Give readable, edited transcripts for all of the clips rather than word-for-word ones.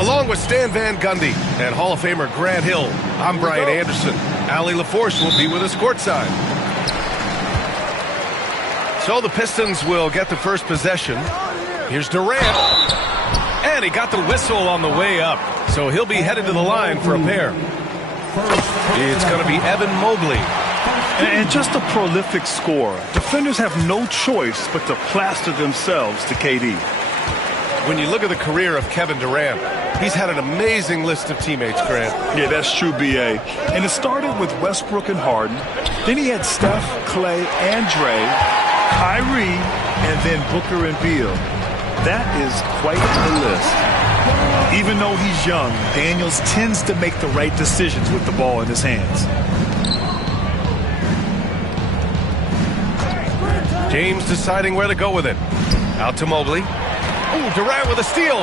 Along with Stan Van Gundy and Hall of Famer Grant Hill, I'm Brian Anderson. Allie LaForce will be with us courtside. So the Pistons will get the first possession. Here's Durant. And he got the whistle on the way up. So he'll be headed to the line for a pair. It's going to be Evan Mobley. And just a prolific scorer. Defenders have no choice but to plaster themselves to KD. When you look at the career of Kevin Durant, he's had an amazing list of teammates, Grant. Yeah, that's true, B.A. And it started with Westbrook and Harden. Then he had Steph, Clay, and Dre, Kyrie, and then Booker and Beal. That is quite the list. Even though he's young, Daniels tends to make the right decisions with the ball in his hands. James deciding where to go with it. Out to Mobley. Ooh, Durant with a steal.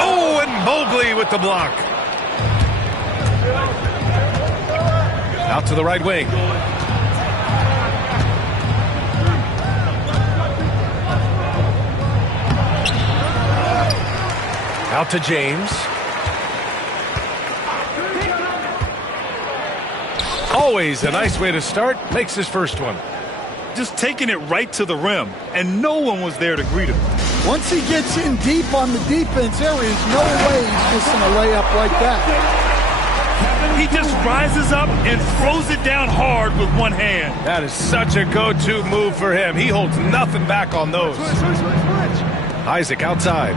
Oh, and Mobley with the block. Out to the right wing. Out to James. Always a nice way to start. Makes his first one. Just taking it right to the rim, and no one was there to greet him. Once he gets in deep on the defense, there is no way he's missing a layup like that. He just rises up and throws it down hard with one hand. That is such a go-to move for him. He holds nothing back on those. Isaac outside.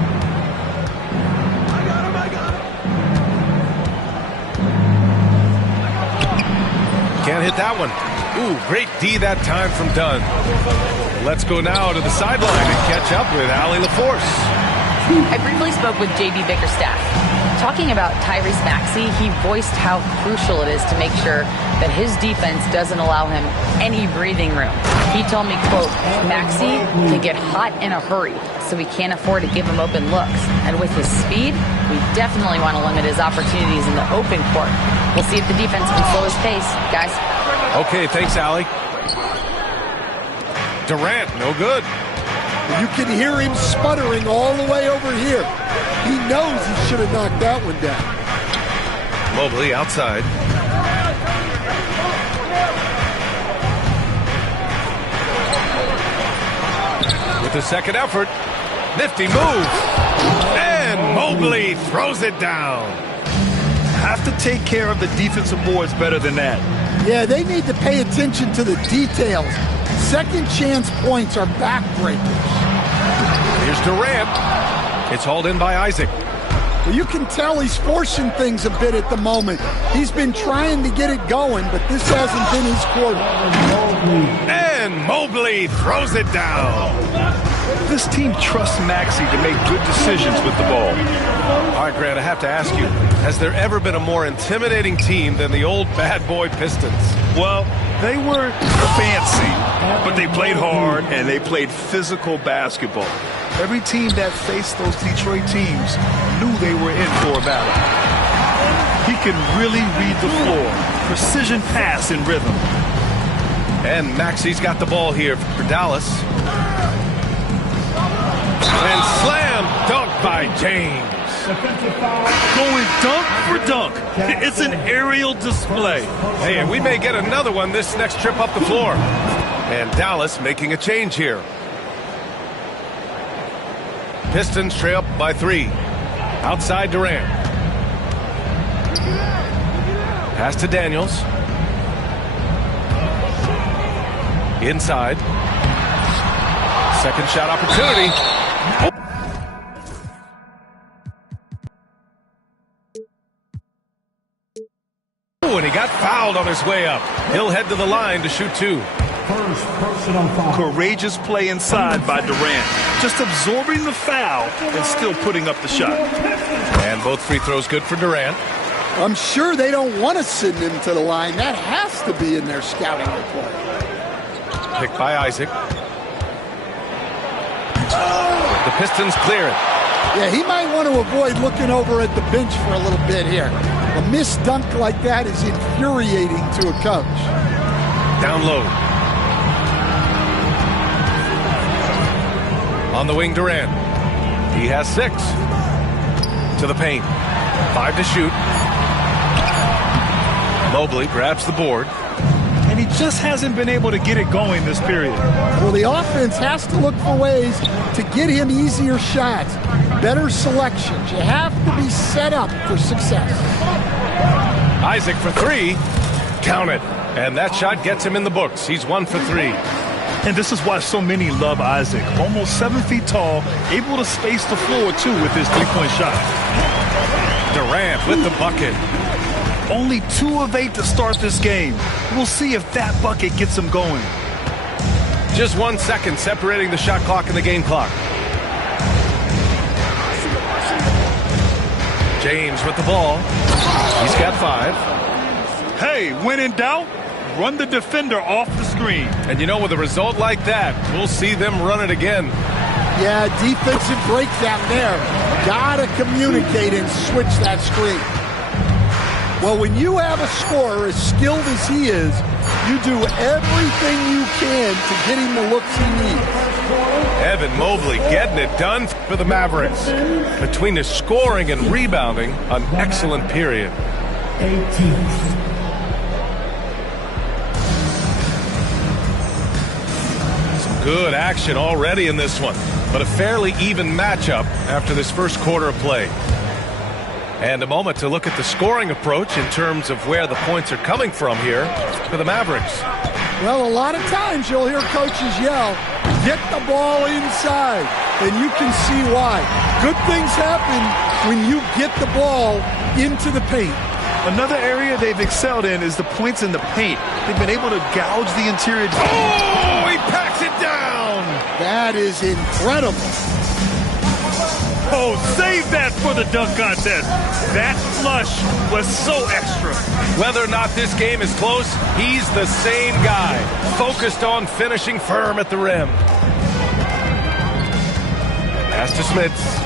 Can't hit that one. Ooh, great D that time from Dunn. Let's go now to the sideline and catch up with Allie LaForce. I briefly spoke with J.B. Bickerstaff. Talking about Tyrese Maxey, he voiced how crucial it is to make sure that his defense doesn't allow him any breathing room. He told me, quote, Maxey can get hot in a hurry, so we can't afford to give him open looks. And with his speed, we definitely want to limit his opportunities in the open court. We'll see if the defense can slow his pace, guys. Okay, thanks, Allie. Durant, no good. You can hear him sputtering all the way over here. He knows he should have knocked that one down. Mobley outside. With the second effort. Nifty move. And Mobley throws it down. Have to take care of the defensive boards better than that. Yeah, they need to pay attention to the details. Second chance points are backbreakers. Here's Durant. It's hauled in by Isaac. Well, you can tell he's forcing things a bit at the moment. He's been trying to get it going, but this hasn't been his quarter. And Mobley throws it down. This team trusts Maxey to make good decisions with the ball. All right, Grant, I have to ask you, has there ever been a more intimidating team than the old bad boy Pistons? Well, they were fancy, but they played hard and they played physical basketball. Every team that faced those Detroit teams knew they were in for a battle. He can really read the floor. Precision pass in rhythm. And Maxey's got the ball here for Dallas. And slam dunk by James. Going dunk for dunk. It's an aerial display. Hey, and we may get another one this next trip up the floor. And Dallas making a change here. Pistons trail up by 3. Outside Durant. Pass to Daniels. Inside. Second shot opportunity. Oh, and he got fouled on his way up. He'll head to the line to shoot 2. First personal foul. Courageous play inside by Durant. Just absorbing the foul and still putting up the shot. And both free throws good for Durant. I'm sure they don't want to send him to the line. That has to be in their scouting report. Picked by Isaac. The Pistons clear it. Yeah, he might want to avoid looking over at the bench for a little bit here. A missed dunk like that is infuriating to a coach. Down low. On the wing, Durant. He has 6. To the paint. 5 to shoot. Mobley grabs the board. And he just hasn't been able to get it going this period. Well, the offense has to look for ways to get him easier shots, better selections. You have to be set up for success. Isaac for 3. Count it. And that shot gets him in the books. He's 1 for 3. And this is why so many love Isaac. Almost 7 feet tall, able to space the floor, too, with his three-point shot. Durant with the bucket. Only 2 of 8 to start this game. We'll see if that bucket gets him going. Just 1 second separating the shot clock and the game clock. James with the ball. He's got 5. Hey, when in doubt, run the defender off the screen. And you know, with a result like that, we'll see them run it again. Yeah, defensive breakdown there. Gotta communicate and switch that screen. Well, when you have a scorer as skilled as he is, you do everything you can to get him the looks he needs. Evan Mobley getting it done for the Mavericks. Between his scoring and rebounding, an excellent period. 18. Good action already in this one, but a fairly even matchup after this first quarter of play. And a moment to look at the scoring approach in terms of where the points are coming from here for the Mavericks. Well, a lot of times you'll hear coaches yell, get the ball inside, and you can see why. Good things happen when you get the ball into the paint. Another area they've excelled in is the points in the paint. They've been able to gouge the interior. Oh, he packs it down! That is incredible. Oh, save that for the dunk contest. That flush was so extra. Whether or not this game is close, he's the same guy, focused on finishing firm at the rim. Pass to Smits.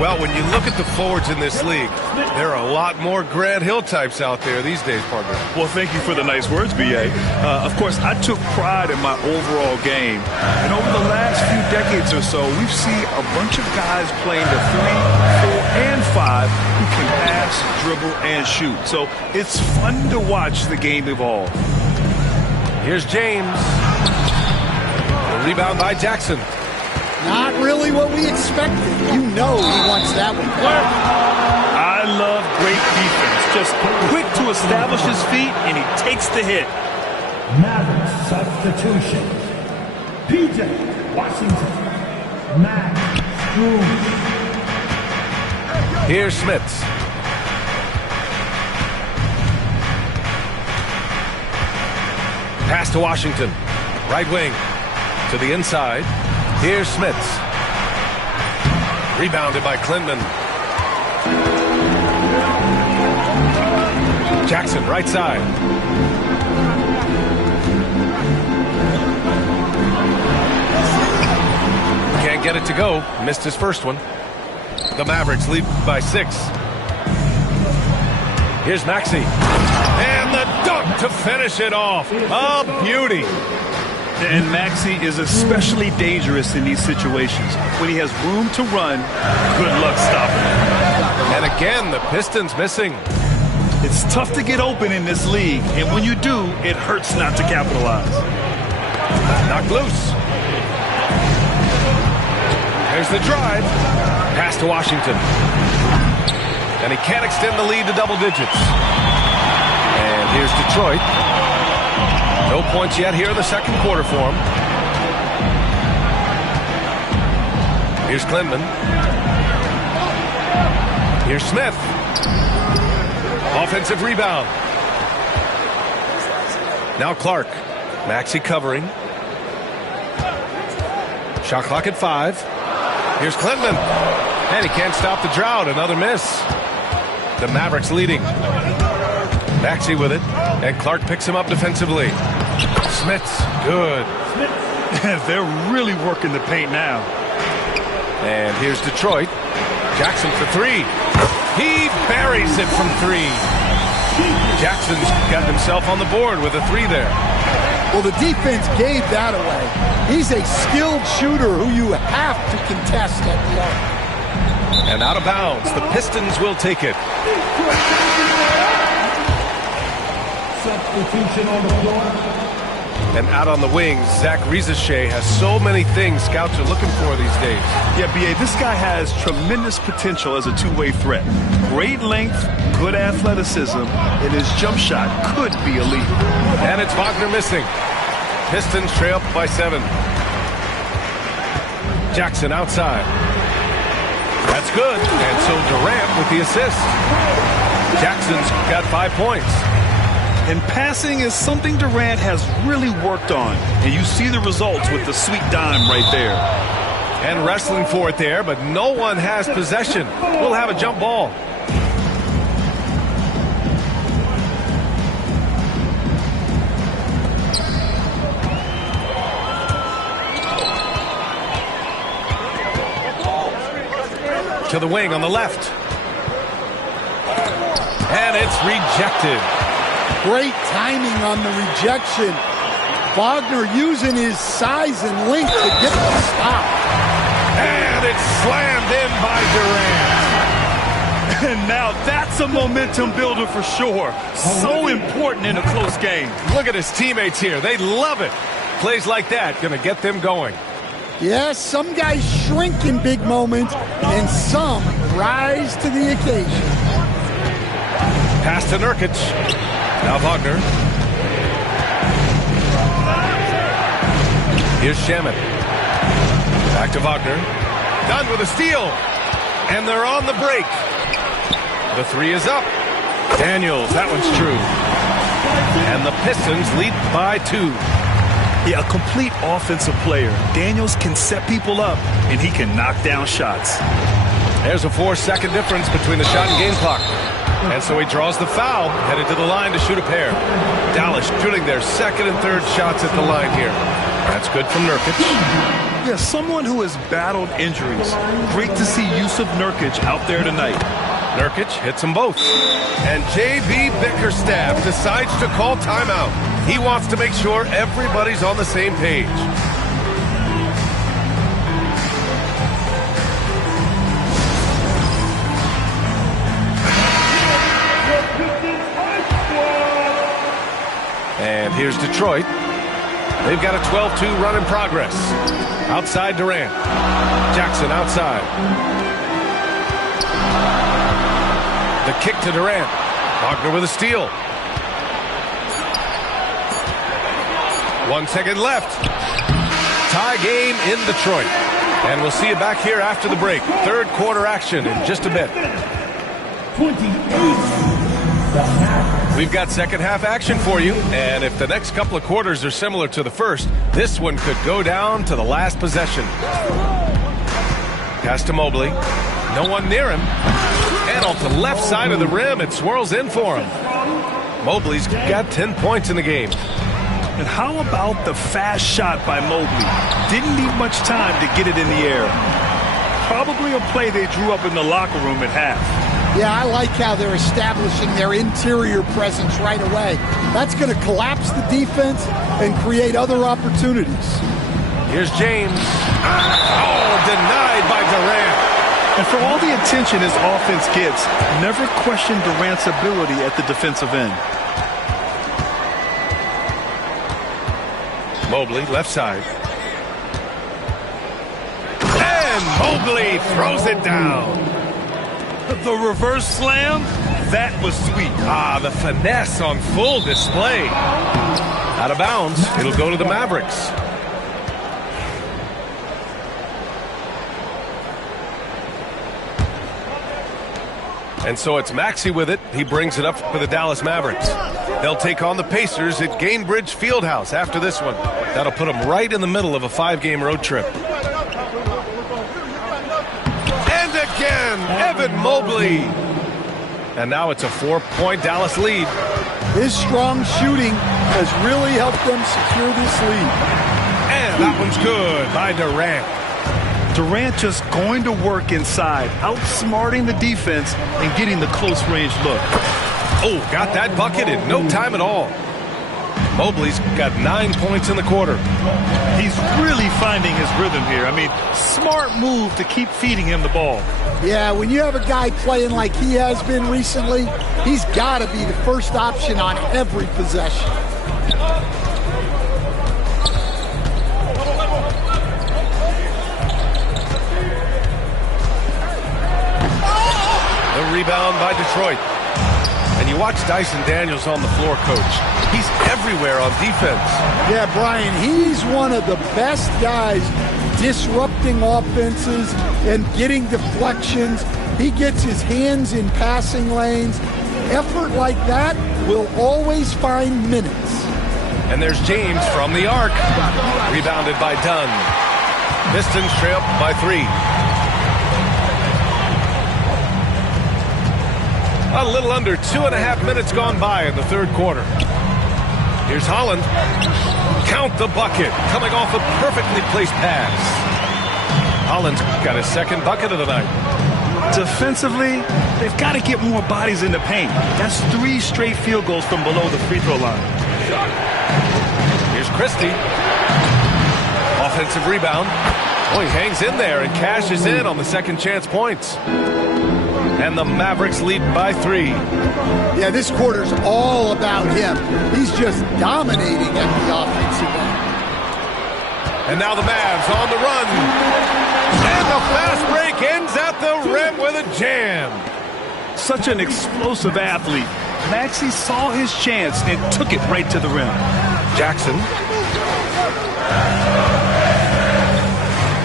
Well, when you look at the forwards in this league, there are a lot more Grant Hill types out there these days, partner. Well, thank you for the nice words, B.A. Of course, I took pride in my overall game. And over the last few decades or so, we've seen a bunch of guys playing the 3, 4, and 5 who can pass, dribble, and shoot. So it's fun to watch the game evolve. Here's James. The rebound by Jackson. Not really what we expected. You know he wants that one. I love great defense. Just quick to establish his feet, and he takes the hit. Mavericks substitution. P.J. Washington. Matt Struz. Here's Smits. Pass to Washington. Right wing. To the inside. Here's Smits. Rebounded by Clinton. Jackson, right side. Can't get it to go. Missed his first one. The Mavericks lead by 6. Here's Maxey. And the dunk to finish it off. A beauty. And Maxey is especially dangerous in these situations. When he has room to run, good luck stopping him. And again, the Pistons missing. It's tough to get open in this league, and when you do, it hurts not to capitalize. Knocked loose. There's the drive. Pass to Washington. And he can't extend the lead to double digits. And here's Detroit. No points yet here in the second quarter for him. Here's Klinman. Here's Smith. Offensive rebound. Now Clark. Maxey covering. Shot clock at 5. Here's Klinman. And he can't stop the drought. Another miss. The Mavericks leading. Maxey with it. And Clark picks him up defensively. Smith's good. They're really working the paint now. And here's Detroit. Jackson for 3. He buries it from 3. Jackson's got himself on the board with a 3 there. Well, the defense gave that away. He's a skilled shooter who you have to contest at the arc. And out of bounds. The Pistons will take it. Substitution on the floor. And out on the wings, Zach Rizachet has so many things scouts are looking for these days. Yeah, B.A., this guy has tremendous potential as a two-way threat. Great length, good athleticism, and his jump shot could be elite. And it's Wagner missing. Pistons trail up by 7. Jackson outside. That's good. And so Durant with the assist. Jackson's got 5 points. And passing is something Durant has really worked on. And you see the results with the sweet dime right there. And wrestling for it there, but no one has possession. We'll have a jump ball. To the wing on the left. And it's rejected. Great timing on the rejection. Wagner using his size and length to get the stop. And it's slammed in by Durant. And now that's a momentum builder for sure. So important in a close game. Look at his teammates here. They love it. Plays like that going to get them going. Yes, some guys shrink in big moments, and some rise to the occasion. Pass to Nurkic. Now Wagner. Here's Shaman. Back to Wagner. Done with a steal. And they're on the break. The 3 is up. Daniels, that one's true. And the Pistons lead by 2. Yeah, a complete offensive player. Daniels can set people up, and he can knock down shots. There's a 4-second difference between the shot and game clock. And so he draws the foul, headed to the line to shoot a pair. Dallas shooting their second and third shots at the line here. That's good from Nurkic. Yeah, someone who has battled injuries. Great to see Yusuf Nurkic out there tonight. Nurkic hits them both. And J.B. Bickerstaff decides to call timeout. He wants to make sure everybody's on the same page. And here's Detroit. They've got a 12-2 run in progress. Outside Durant. Jackson outside. The kick to Durant. Wagner with a steal. 1 second left. Tie game in Detroit. And we'll see you back here after the break. Third quarter action in just a bit. 28. We've got second half action for you. And if the next couple of quarters are similar to the first, this one could go down to the last possession. Pass to Mobley. No one near him. And off the left side of the rim, it swirls in for him. Mobley's got 10 points in the game. And how about the fast shot by Mobley? Didn't need much time to get it in the air. Probably a play they drew up in the locker room at half. Yeah, I like how they're establishing their interior presence right away. That's going to collapse the defense and create other opportunities. Here's James. Oh, denied by Durant. And for all the attention his offense gets, never question Durant's ability at the defensive end. Mobley, left side. And Mobley throws it down. The reverse slam, that was sweet. Ah, the finesse on full display. Out of bounds, it'll go to the Mavericks. And so it's Maxey with it. He brings it up for the Dallas Mavericks. They'll take on the Pacers at Gainbridge Fieldhouse after this one. That'll put them right in the middle of a 5-game road trip. And again, Evan Mobley. And now it's a 4-point Dallas lead. His strong shooting has really helped them secure this lead. And that one's good by Durant. Durant just going to work inside, outsmarting the defense and getting the close-range look. Oh, got that bucket in no time at all. Mobley's got 9 points in the quarter. He's really finding his rhythm here. I mean, smart move to keep feeding him the ball. Yeah, when you have a guy playing like he has been recently, he's got to be the first option on every possession. The rebound by Detroit. And you watch Dyson Daniels on the floor, Coach. He's everywhere on defense. Yeah, Brian, he's one of the best guys disrupting offenses and getting deflections. He gets his hands in passing lanes. Effort like that will always find minutes. And there's James from the arc. Rebounded by Dunn. Pistons trail by 3. A little under 2.5 minutes gone by in the third quarter. Here's Holland. Count the bucket. Coming off a perfectly placed pass. Holland's got his second bucket of the night. Defensively, they've got to get more bodies in the paint. That's 3 straight field goals from below the free throw line. Here's Christie. Offensive rebound. Oh, he hangs in there and cashes in on the second chance points. And the Mavericks lead by 3. Yeah, this quarter's all about him. He's just dominating at the offensive end. And now the Mavs on the run. And the fast break ends at the rim with a jam. Such an explosive athlete. Maxey saw his chance and took it right to the rim. Jackson.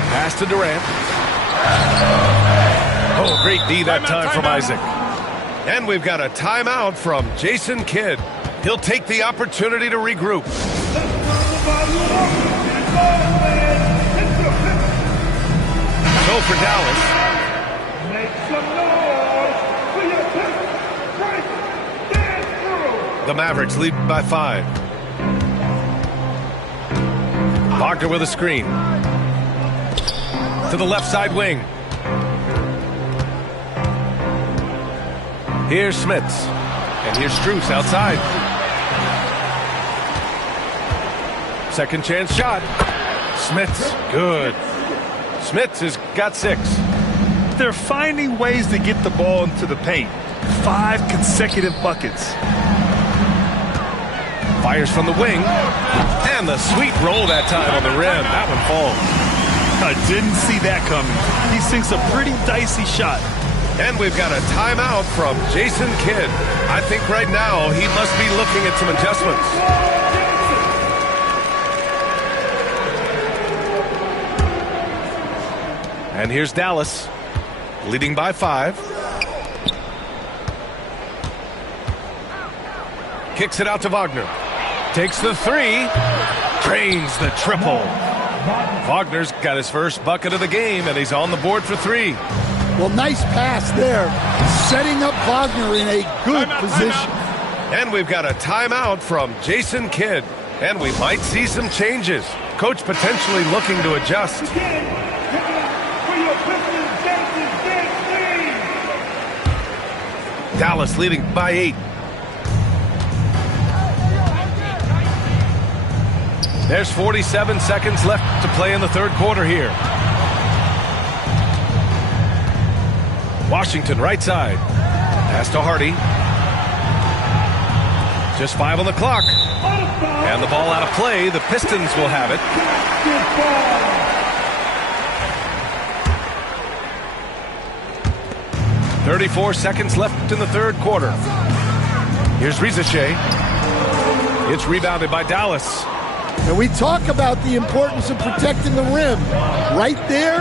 Pass to Durant. Oh, great D that time from Isaac. And we've got a timeout from Jason Kidd. He'll take the opportunity to regroup. So for Dallas. The Mavericks lead by 5. Wagner with a screen. To the left side wing. Here's Smits. And here's Strus outside. Second chance shot. Smits, good. Smits has got 6. They're finding ways to get the ball into the paint. 5 consecutive buckets. Fires from the wing. And the sweet roll that time on the rim. That one falls. I didn't see that coming. He sinks a pretty dicey shot. And we've got a timeout from Jason Kidd. I think right now he must be looking at some adjustments. And here's Dallas, leading by 5. Kicks it out to Wagner. Takes the 3. Drains the triple. Wagner's got his first bucket of the game, and he's on the board for 3. Well, nice pass there, setting up Wagner in a good position. And we've got a timeout from Jason Kidd. And we might see some changes. Coach potentially looking to adjust. Dallas leading by 8. There's 47 seconds left to play in the third quarter here. Washington right side. Pass to Hardy. Just 5 on the clock. And the ball out of play. The Pistons will have it. 34 seconds left in the third quarter. Here's Rizachet. It's rebounded by Dallas. And we talk about the importance of protecting the rim. Right there,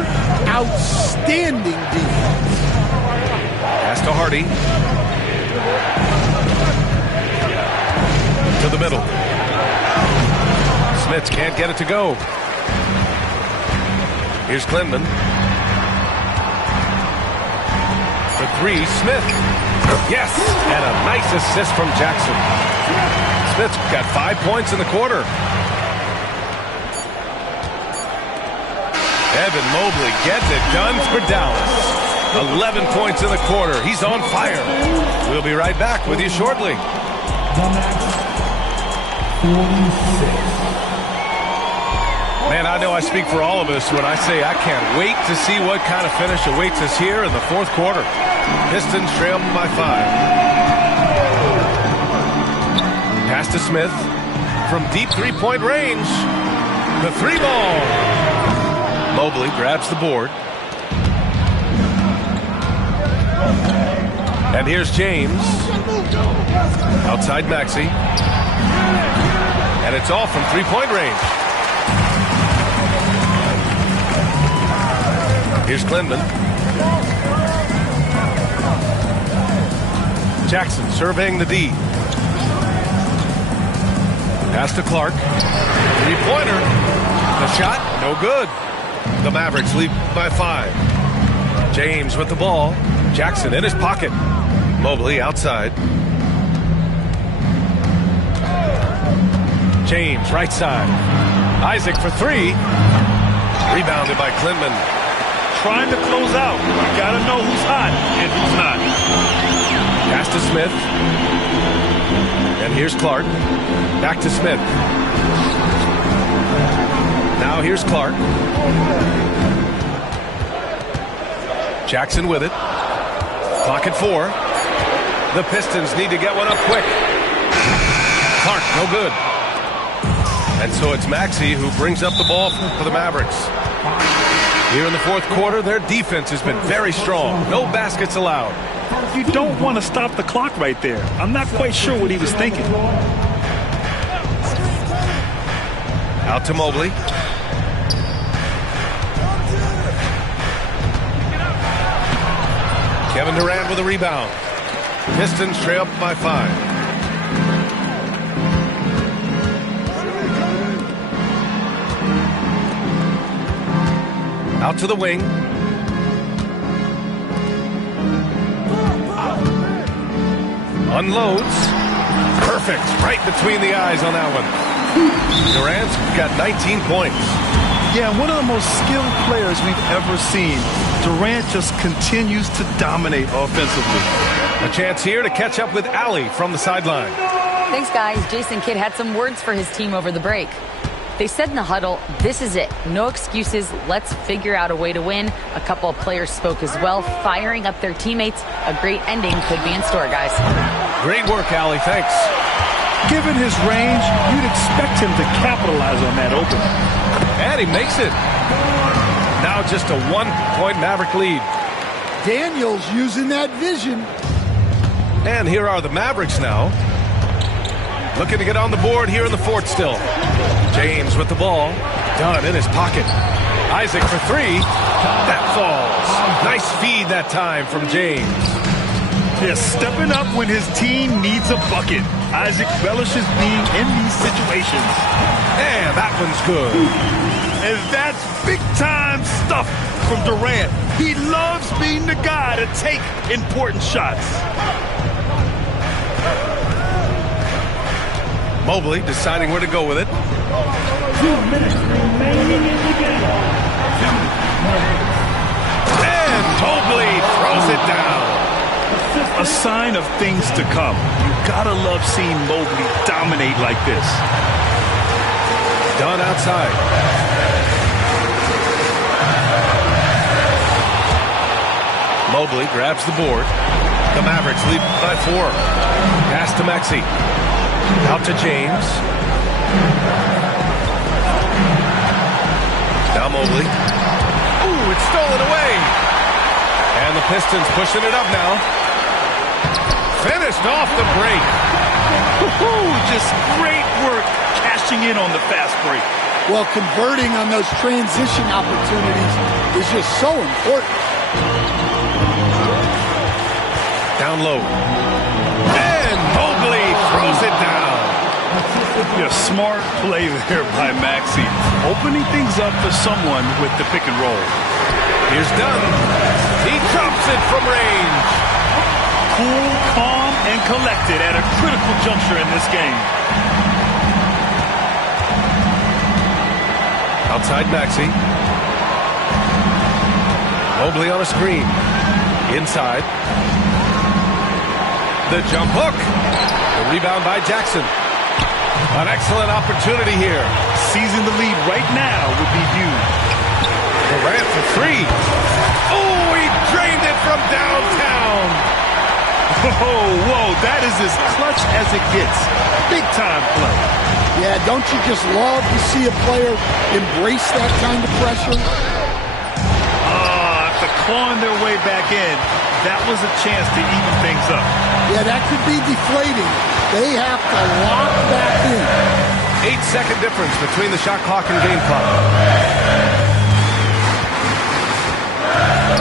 outstanding defense. Pass to Hardy. To the middle. Smith can't get it to go. Here's Klinman. For 3, Smith. Yes, and a nice assist from Jackson. Smith's got 5 points in the quarter. Evan Mobley gets it done for Dallas. 11 points in the quarter. He's on fire. We'll be right back with you shortly. Man, I know I speak for all of us when I say I can't wait to see what kind of finish awaits us here in the fourth quarter. Pistons trail by 5. Pass to Smith from deep three-point range. The 3-ball. Mobley grabs the board. And here's James. Outside Maxey. And it's all from three-point range. Here's Klinman. Jackson surveying the D. Pass to Clark. Three-pointer. The shot, no good. The Mavericks lead by 5. James with the ball. Jackson in his pocket. Mobley outside. James right side. Isaac for 3. Rebounded by Klinman. Trying to close out. You got to know who's hot and who's not. Pass to Smith. And here's Clark. Back to Smith. Now here's Clark. Jackson with it. Clock at 4. The Pistons need to get one up quick. Clark, no good. And so it's Maxey who brings up the ball for the Mavericks. Here in the fourth quarter, their defense has been very strong. No baskets allowed. You don't want to stop the clock right there. I'm not quite sure what he was thinking. Out to Mobley. Kevin Durant with a rebound. Pistons trail by 5. Out to the wing. Unloads. Perfect. Right between the eyes on that one. Durant's got 19 points. Yeah, one of the most skilled players we've ever seen. Durant just continues to dominate offensively. A chance here to catch up with Allie from the sideline. Thanks, guys. Jason Kidd had some words for his team over the break. They said in the huddle, this is it. No excuses. Let's figure out a way to win. A couple of players spoke as well, firing up their teammates. A great ending could be in store, guys. Great work, Allie. Thanks. Given his range, you'd expect him to capitalize on that opening. And he makes it. Now just a 1-point Maverick lead. Daniels using that vision. And here are the Mavericks now. Looking to get on the board here in the fourth still. James with the ball. Dunn in his pocket. Isaac for 3. That falls. Nice feed that time from James. Yeah, stepping up when his team needs a bucket. Isaac relishes being in these situations. And that one's good. And that's big-time stuff from Durant. He loves being the guy to take important shots. Mobley deciding where to go with it. 2 minutes remaining in the game. And Mobley throws it down. A sign of things to come. You gotta love seeing Mobley dominate like this. Done outside. Mobley grabs the board. The Mavericks lead by 4. Pass to Maxey. Out to James. Now Mobley. Ooh, it's stolen away. And the Pistons pushing it up now. Finished off the break. Just great work cashing in on the fast break. Well, converting on those transition opportunities is just so important. Down low. And Mobley throws it down. A smart play there by Maxey. Opening things up for someone with the pick and roll. Here's Dunn. He drops it from range. Cool, calm, and collected at a critical juncture in this game. Outside Maxey. Mobley on a screen. Inside. The jump hook. The rebound by Jackson. An excellent opportunity here. Seizing the lead right now would be huge. Durant for 3. Oh, he drained it from downtown. Whoa, that is as clutch as it gets. Big time play. Yeah, don't you just love to see a player embrace that kind of pressure? After clawing their way back in, that was a chance to even things up. Yeah, that could be deflating. They have to lock back in. 8-second difference between the shot clock and game clock.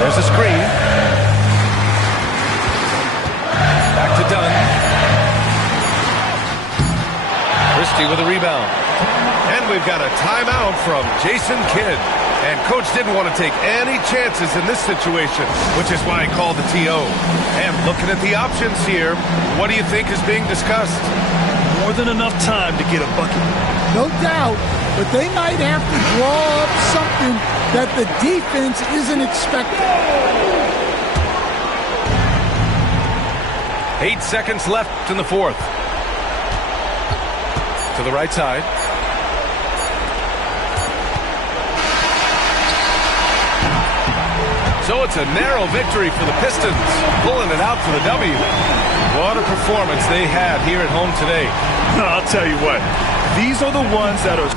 There's a screen. Back to Dunn. Christie with a rebound. And we've got a timeout from Jason Kidd. And Coach didn't want to take any chances in this situation, which is why he called the TO. And looking at the options here, what do you think is being discussed? More than enough time to get a bucket. No doubt, but they might have to draw up something that the defense isn't expecting. 8 seconds left in the fourth. To the right side. So it's a narrow victory for the Pistons, pulling it out for the W. What a performance they had here at home today. I'll tell you what, these are the ones that are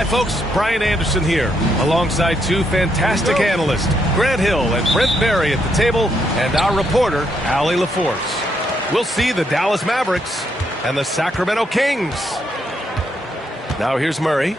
Hi, folks. Brian Anderson here, alongside two fantastic analysts, Grant Hill and Brent Barry at the table, and our reporter, Allie LaForce. We'll see the Dallas Mavericks and the Sacramento Kings. Now here's Murray.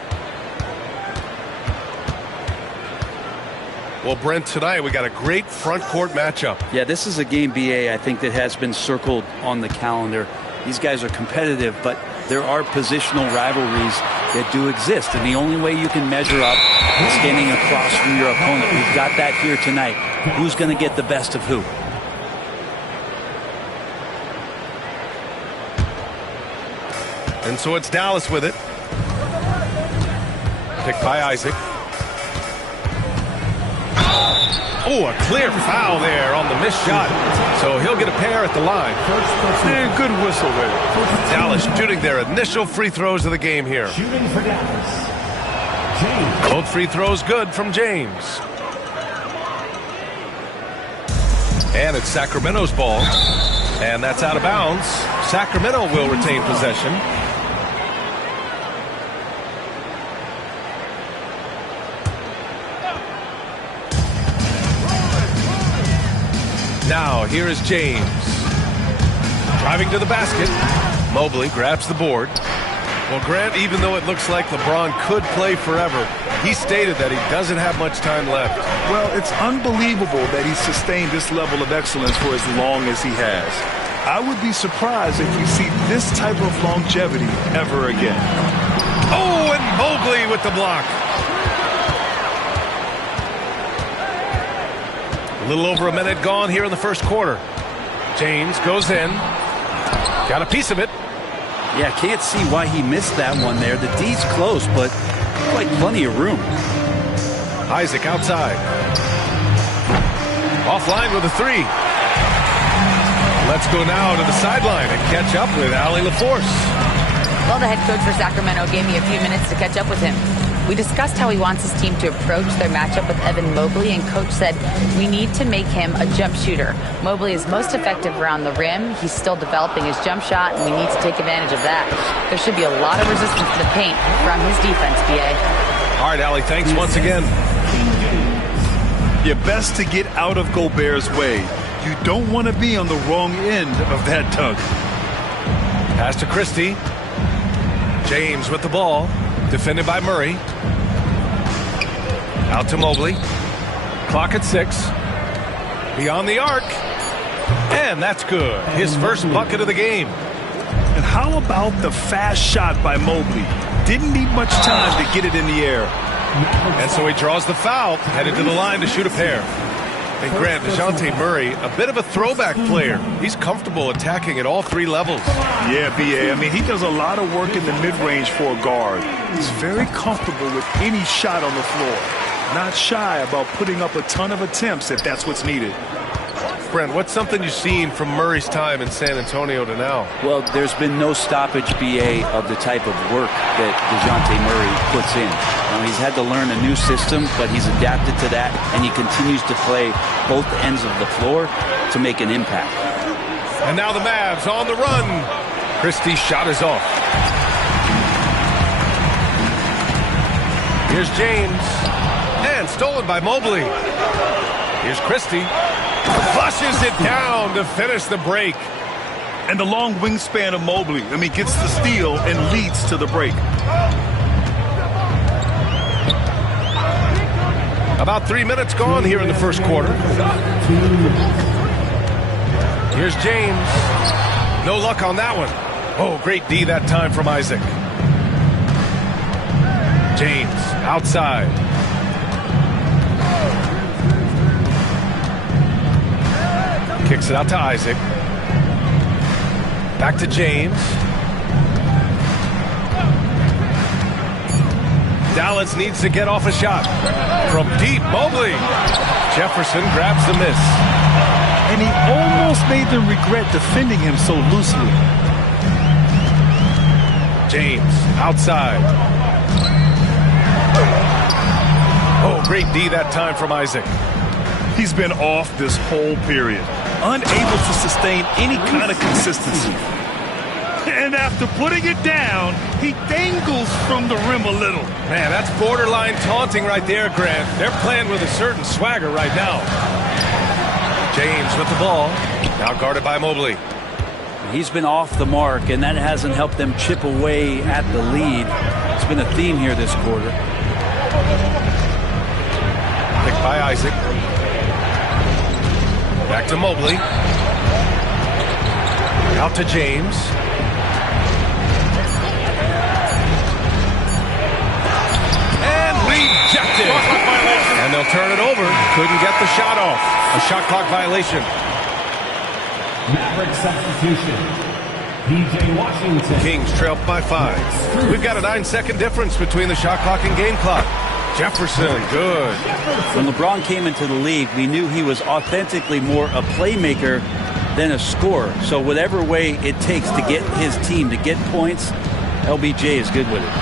Well, Brent, tonight we got a great front court matchup. Yeah, this is a game, BA, I think that has been circled on the calendar. These guys are competitive, but there are positional rivalries that do exist, and the only way you can measure up is standing across from your opponent. We've got that here tonight. Who's going to get the best of who? And so it's Dallas with it. Picked by Isaac. Oh, a clear foul there on the missed shot. So he'll get a pair at the line. Yeah, good whistle there. Dallas shooting their initial free throws of the game here. Shooting for Dallas, James. Both free throws good from James. And it's Sacramento's ball. And that's out of bounds. Sacramento will retain possession. Now, here is James. Driving to the basket. Mobley grabs the board. Well, Grant, even though it looks like LeBron could play forever, he stated that he doesn't have much time left. Well, it's unbelievable that he's sustained this level of excellence for as long as he has. I would be surprised if we see this type of longevity ever again. Oh, and Mobley with the block. A little over a minute gone here in the first quarter. James goes in. Got a piece of it. Yeah, can't see why he missed that one there. The D's close, but quite plenty of room. Isaac outside. Offline with a three. Let's go now to the sideline and catch up with Allie LaForce. Well, the head coach for Sacramento gave me a few minutes to catch up with him. We discussed how he wants his team to approach their matchup with Evan Mobley, and Coach said, we need to make him a jump shooter. Mobley is most effective around the rim. He's still developing his jump shot, and we need to take advantage of that. There should be a lot of resistance to the paint from his defense, BA. All right, Allie, thanks once again. You're best to get out of Gobert's way. You don't want to be on the wrong end of that dunk. Pass to Christie. James with the ball. Defended by Murray. Out to Mobley. Clock at 6. Beyond the arc. And that's good. His first bucket of the game. And how about the fast shot by Mobley? Didn't need much time to get it in the air. And so he draws the foul, headed to the line to shoot a pair. And Grant, DeJounte Murray, a bit of a throwback player. He's comfortable attacking at all three levels. Yeah, B.A. I mean, he does a lot of work in the mid-range for a guard. He's very comfortable with any shot on the floor. Not shy about putting up a ton of attempts if that's what's needed. Brent, what's something you've seen from Murray's time in San Antonio to now? Well, there's been no stoppage, BA, of the type of work that DeJounte Murray puts in. He's had to learn a new system, but he's adapted to that, and he continues to play both ends of the floor to make an impact. And now the Mavs on the run. Christie's shot is off. Here's James. And stolen by Mobley. Here's Christie. Flushes it down to finish the break. And the long wingspan of Mobley. I mean, gets the steal and leads to the break. About 3 minutes gone here in the first quarter. Here's James. No luck on that one. Oh, great D that time from Isaac. James outside. Kicks it out to Isaac. Back to James. Dallas needs to get off a shot. From deep, Mobley. Jefferson grabs the miss. And he almost made them regret defending him so loosely. James outside. Oh, great D that time from Isaac. He's been off this whole period. Unable to sustain any kind of consistency. And And after putting it down, he dangles from the rim a little. Man, that's borderline taunting right there, Grant. They're playing with a certain swagger right now. James with the ball. Now guarded by Mobley. He's been off the mark, and that hasn't helped them chip away at the lead. It's been a theme here this quarter. Picked by Isaac. Back to Mobley. Out to James. And rejected. And they'll turn it over. Couldn't get the shot off. A shot clock violation. Maverick substitution. DJ Washington. Kings trail by 5. We've got a 9-second difference between the shot clock and game clock. Jefferson, good. When LeBron came into the league, we knew he was authentically more a playmaker than a scorer. So whatever way it takes to get his team to get points, LBJ is good with it.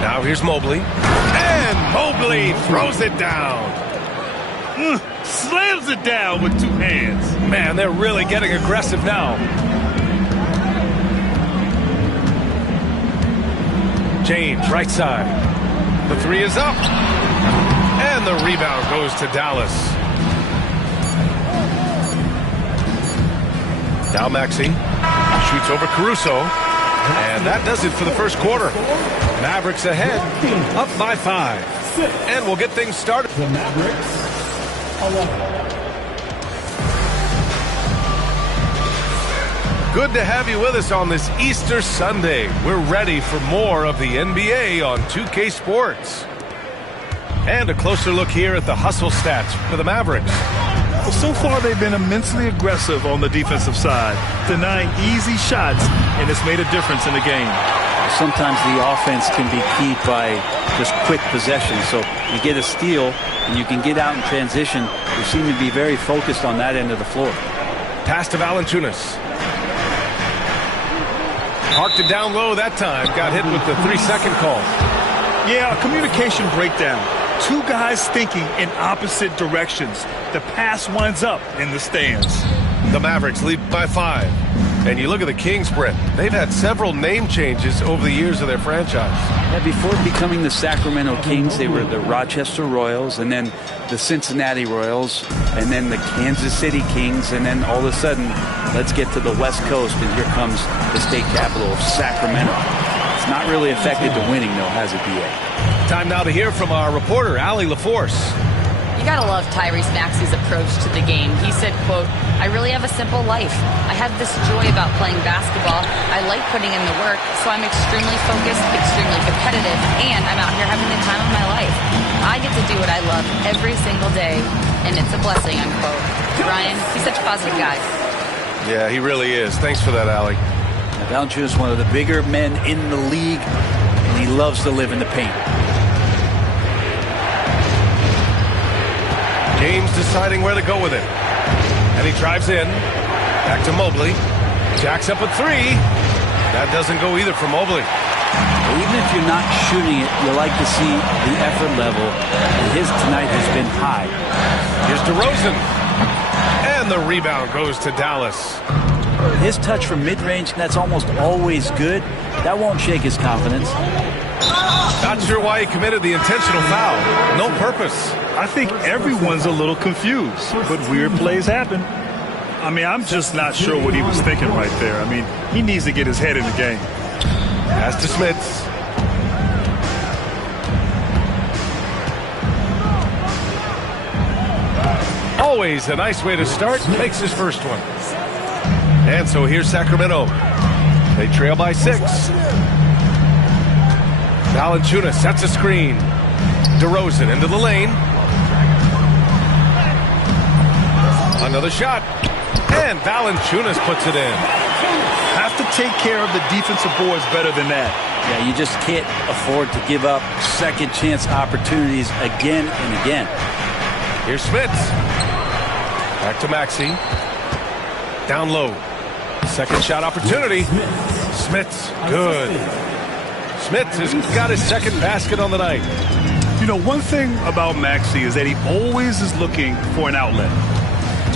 Now here's Mobley. And Mobley throws it down. Slams it down with 2 hands. Man, they're really getting aggressive now. James, right side. The 3 is up. And the rebound goes to Dallas. Now Maxey shoots over Caruso. And that does it for the first quarter. Mavericks ahead, up by 5. And we'll get things started. The Mavericks, 11. Good to have you with us on this Easter Sunday. We're ready for more of the NBA on 2K Sports. And a closer look here at the hustle stats for the Mavericks. Well, so far they've been immensely aggressive on the defensive side, denying easy shots, and it's made a difference in the game. Sometimes the offense can be keyed by just quick possession. So you get a steal and you can get out in transition. They seem to be very focused on that end of the floor. Pass to Valanciunas. Parked it down low that time. Got hit with the 3-second call. Yeah, a communication breakdown. 2 guys thinking in opposite directions. The pass winds up in the stands. The Mavericks lead by 5. And you look at the Kings, Brett. They've had several name changes over the years of their franchise. Yeah, before becoming the Sacramento Kings, they were the Rochester Royals, and then the Cincinnati Royals, and then the Kansas City Kings, and then all of a sudden, let's get to the West Coast, and here comes the state capital of Sacramento. It's not really affected the winning, though, has it, D.A.? Time now to hear from our reporter, Allie LaForce. You gotta love Tyrese Maxey's approach to the game. He said, quote, "I really have a simple life. I have this joy about playing basketball. I like putting in the work, so I'm extremely focused, extremely competitive, and I'm out here having the time of my life. I get to do what I love every single day, and it's a blessing," unquote. Ryan, he's such a positive guy. Yeah, he really is. Thanks for that, Allie. Valanciunas is one of the bigger men in the league, and he loves to live in the paint. James deciding where to go with it. And he drives in. Back to Mobley. Jacks up a 3. That doesn't go either for Mobley. Even if you're not shooting it, you like to see the effort level. And his tonight has been high. Here's DeRozan. And the rebound goes to Dallas. His touch from mid-range, that's almost always good. That won't shake his confidence. Not sure why he committed the intentional foul. No purpose. I think everyone's a little confused, but weird plays happen. I mean, I'm just not sure what he was thinking right there. I mean, he needs to get his head in the game. Pass to Smits. Always a nice way to start. Makes his first one. And so here's Sacramento. They trail by 6. Valanciunas sets a screen. DeRozan into the lane. Another shot. And Valanciunas puts it in. Have to take care of the defensive boards better than that. Yeah, you just can't afford to give up second chance opportunities again and again. Here's Smits. Back to Maxey. Down low. Second shot opportunity. Smits, good. Smits has got his second basket on the night. You know, one thing about Maxey is that he always is looking for an outlet.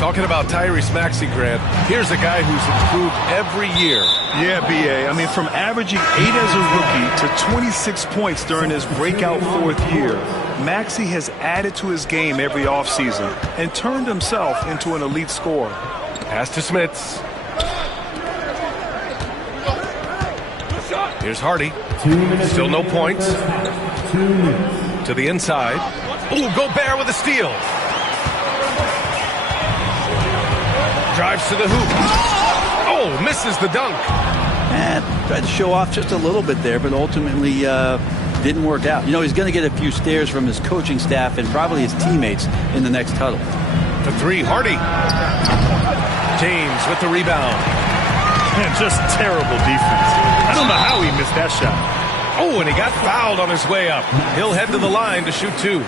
Talking about Tyrese Maxey, Grant, here's a guy who's improved every year. Yeah, B.A. I mean, from averaging 8 as a rookie to 26 points during his breakout 4th year, Maxey has added to his game every offseason and turned himself into an elite scorer. Pass to Smits. Here's Hardy. Still no points. To the inside. Ooh, Gobert with a steal. Drives to the hoop. Oh, misses the dunk. Tried to show off just a little bit there, but ultimately didn't work out. You know, he's going to get a few stares from his coaching staff and probably his teammates in the next huddle. For 3, Hardy. James with the rebound. Man, just terrible defense. I don't know how he missed that shot. Oh, and he got fouled on his way up. He'll head to the line to shoot 2.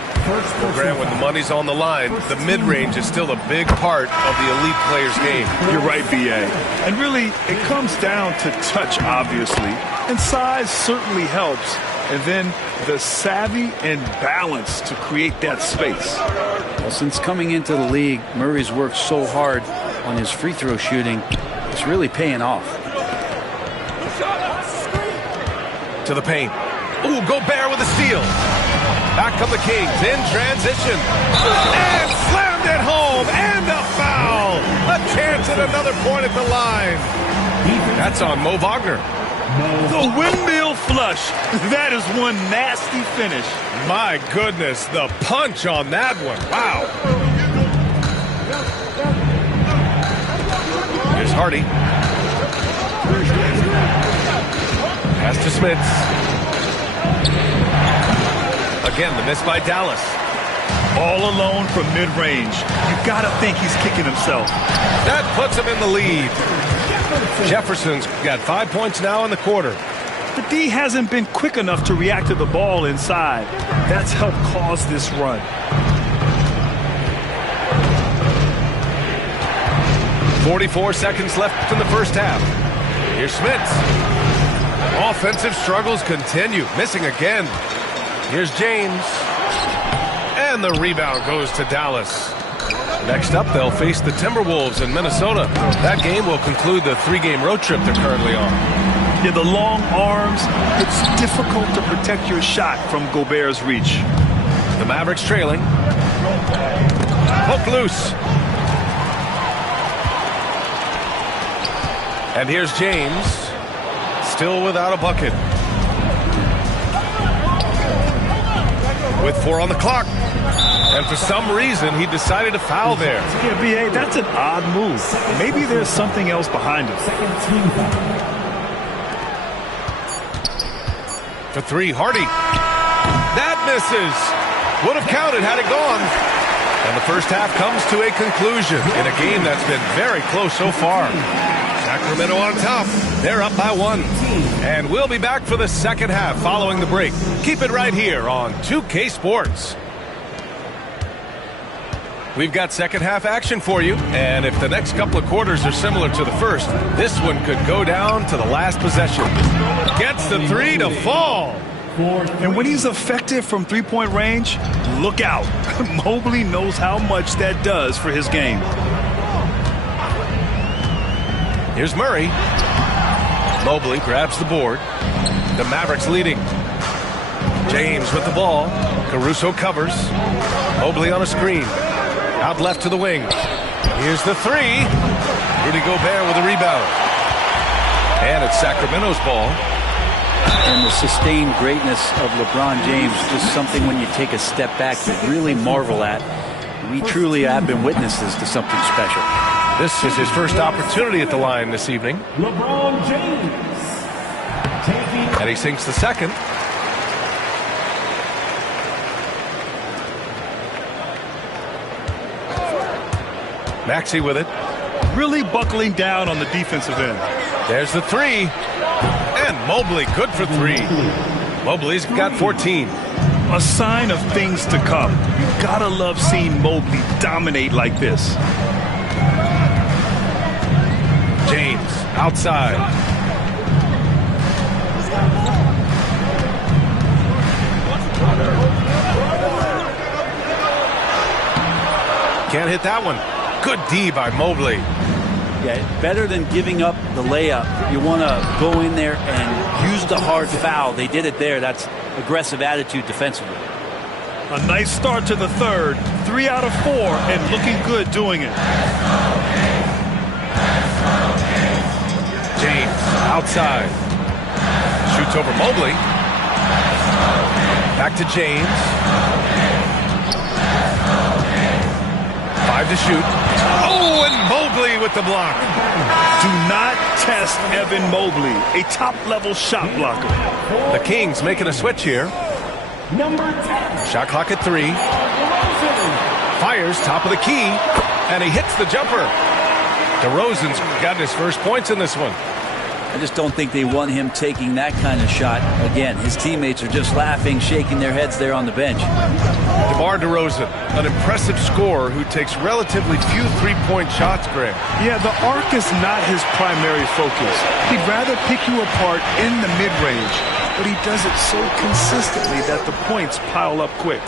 Grant, when the money's on the line, the mid-range is still a big part of the elite player's game. You're right, B.A. And really, it comes down to touch, obviously. And size certainly helps. And then the savvy and balance to create that space. Well, since coming into the league, Murray's worked so hard on his free throw shooting. It's really paying off. To the paint. Ooh, Gobert with a steal. Back come the Kings in transition. And slammed it home. And a foul. A chance at another point at the line. That's on Mo Wagner. The windmill flush. That is one nasty finish. My goodness, the punch on that one. Wow. Here's Hardy. Pass to Smits. Again, the miss by Dallas. All alone from mid-range. You gotta think he's kicking himself. That puts him in the lead. Jefferson's got 5 points now in the quarter. The D hasn't been quick enough to react to the ball inside. That's helped cause this run. .44 seconds left in the first half. Here's Smits. Offensive struggles continue. Missing again. Here's James. And the rebound goes to Dallas. Next up, they'll face the Timberwolves in Minnesota. That game will conclude the 3-game road trip they're currently on. Yeah, the long arms, it's difficult to protect your shot from Gobert's reach. The Mavericks trailing. Hook loose. And here's James. Still without a bucket. With 4 on the clock. And for some reason, he decided to foul there. Yeah, B.A., that's an odd move. Maybe there's something else behind it. For 3, Hardy. That misses. Would have counted had it gone. And the first half comes to a conclusion in a game that's been very close so far. Sacramento on top. They're up by 1. And we'll be back for the second half following the break. Keep it right here on 2K Sports. We've got second half action for you. And if the next couple of quarters are similar to the first, this one could go down to the last possession. Gets the 3 to fall. And when he's effective from three-point range, look out. Mobley knows how much that does for his game. Here's Murray. Mobley grabs the board. The Mavericks leading. James with the ball. Caruso covers. Mobley on a screen. Out left to the wing. Here's the 3. Rudy Gobert with a rebound. And it's Sacramento's ball. And the sustained greatness of LeBron James, just something when you take a step back you really marvel at. We truly have been witnesses to something special. This is his first opportunity at the line this evening. LeBron James. And he sinks the second. Maxey with it. Really buckling down on the defensive end. There's the 3. And Mobley good for 3. Mobley's got 14. A sign of things to come. You gotta love seeing Mobley dominate like this. James outside. Can't hit that one. Good D by Mobley. Yeah, better than giving up the layup. You want to go in there and use the hard foul. They did it there. That's aggressive attitude defensively. A nice start to the third. 3 out of 4 and looking good doing it. James outside. Shoots over Mobley. Back to James. 5 to shoot. Oh, and Mobley with the block. Do not test Evan Mobley, a top-level shot blocker. The Kings making a switch here. Number 10. Shot clock at 3. Fires top of the key, and he hits the jumper. DeRozan's gotten his first points in this one. I just don't think they want him taking that kind of shot. Again, his teammates are just laughing, shaking their heads there on the bench. DeMar DeRozan, an impressive scorer who takes relatively few three-point shots, Greg. Yeah, the arc is not his primary focus. He'd rather pick you apart in the mid-range, but he does it so consistently that the points pile up quick.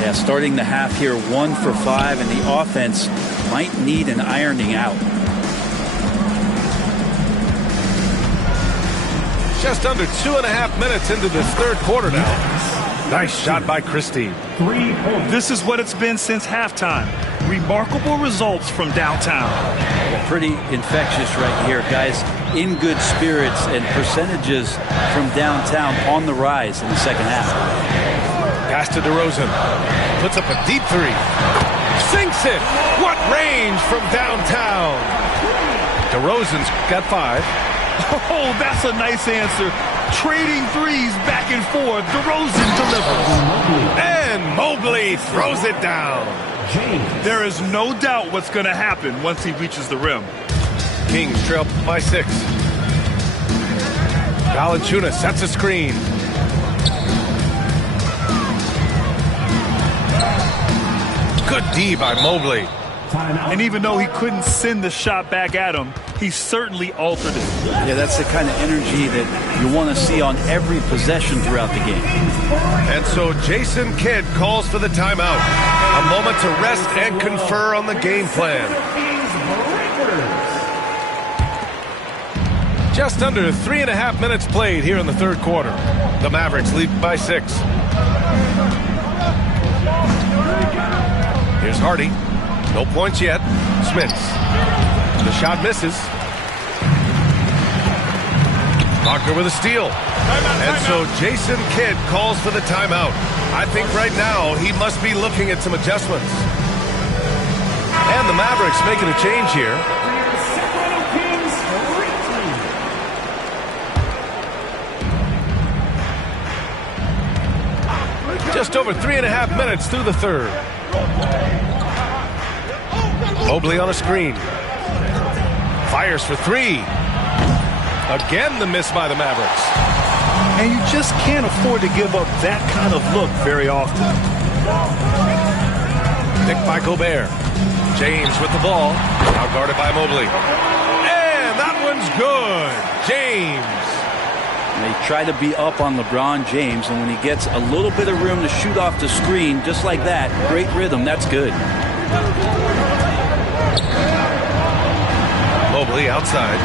Yeah, starting the half here 1 for 5, and the offense might need an ironing out. Just under 2.5 minutes into this third quarter now. Nice shot by Christie. 3 points. This is what it's been since halftime. Remarkable results from downtown. Pretty infectious right here, guys. In good spirits and percentages from downtown on the rise in the second half. Pass to DeRozan. Puts up a deep 3. Sinks it. What range from downtown. DeRozan's got 5. Oh, that's a nice answer. Trading threes back and forth. DeRozan delivers. And Mobley throws it down. There is no doubt what's going to happen once he reaches the rim. Kings trail by 6. Valanciunas sets a screen. Good D by Mobley. And even though he couldn't send the shot back at him, he certainly altered it. Yeah, that's the kind of energy that you want to see on every possession throughout the game. And so Jason Kidd calls for the timeout. A moment to rest and confer on the game plan. Just under 3.5 minutes played here in the third quarter. The Mavericks lead by 6. Here's Hardy. No points yet. Smits. The shot misses. Wagner with a steal. And so Jason Kidd calls for the timeout. I think right now he must be looking at some adjustments. And the Mavericks making a change here. Just over 3.5 minutes through the third. Mobley on a screen. Fires for 3. Again, the miss by the Mavericks. And you just can't afford to give up that kind of look very often. Picked by Gobert. James with the ball. Now guarded by Mobley. And that one's good. James. They try to be up on LeBron James, and when he gets a little bit of room to shoot off the screen, just like that, great rhythm, that's good. Mobley outside.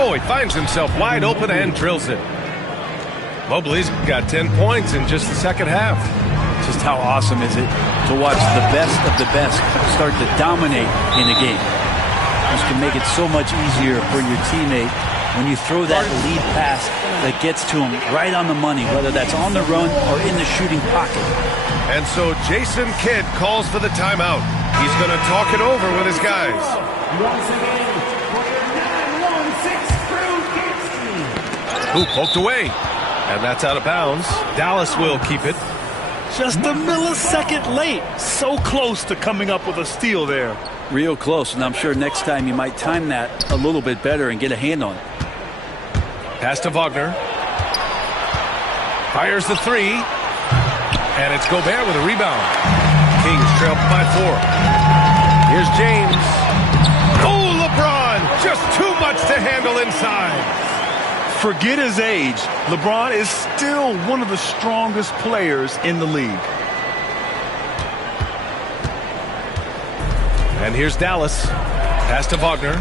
Oh, he finds himself wide open and drills it. Mobley's got 10 points in just the second half. Just how awesome is it to watch the best of the best start to dominate in a game. This can make it so much easier for your teammate when you throw that lead pass that gets to him right on the money, whether that's on the run or in the shooting pocket. And so Jason Kidd calls for the timeout. He's going to talk it over with his guys. Once again, for your 9-1-6 crew Kings team. Who poked away. And that's out of bounds. Dallas will keep it. Just a millisecond late. So close to coming up with a steal there. Real close, and I'm sure next time you might time that a little bit better and get a hand on it. Pass to Wagner. Fires the 3. And it's Gobert with a rebound. Kings trail by 4. Here's James. Oh, LeBron! Just too much to handle inside. Forget his age. LeBron is still one of the strongest players in the league. And And here's Dallas. Pass to Wagner.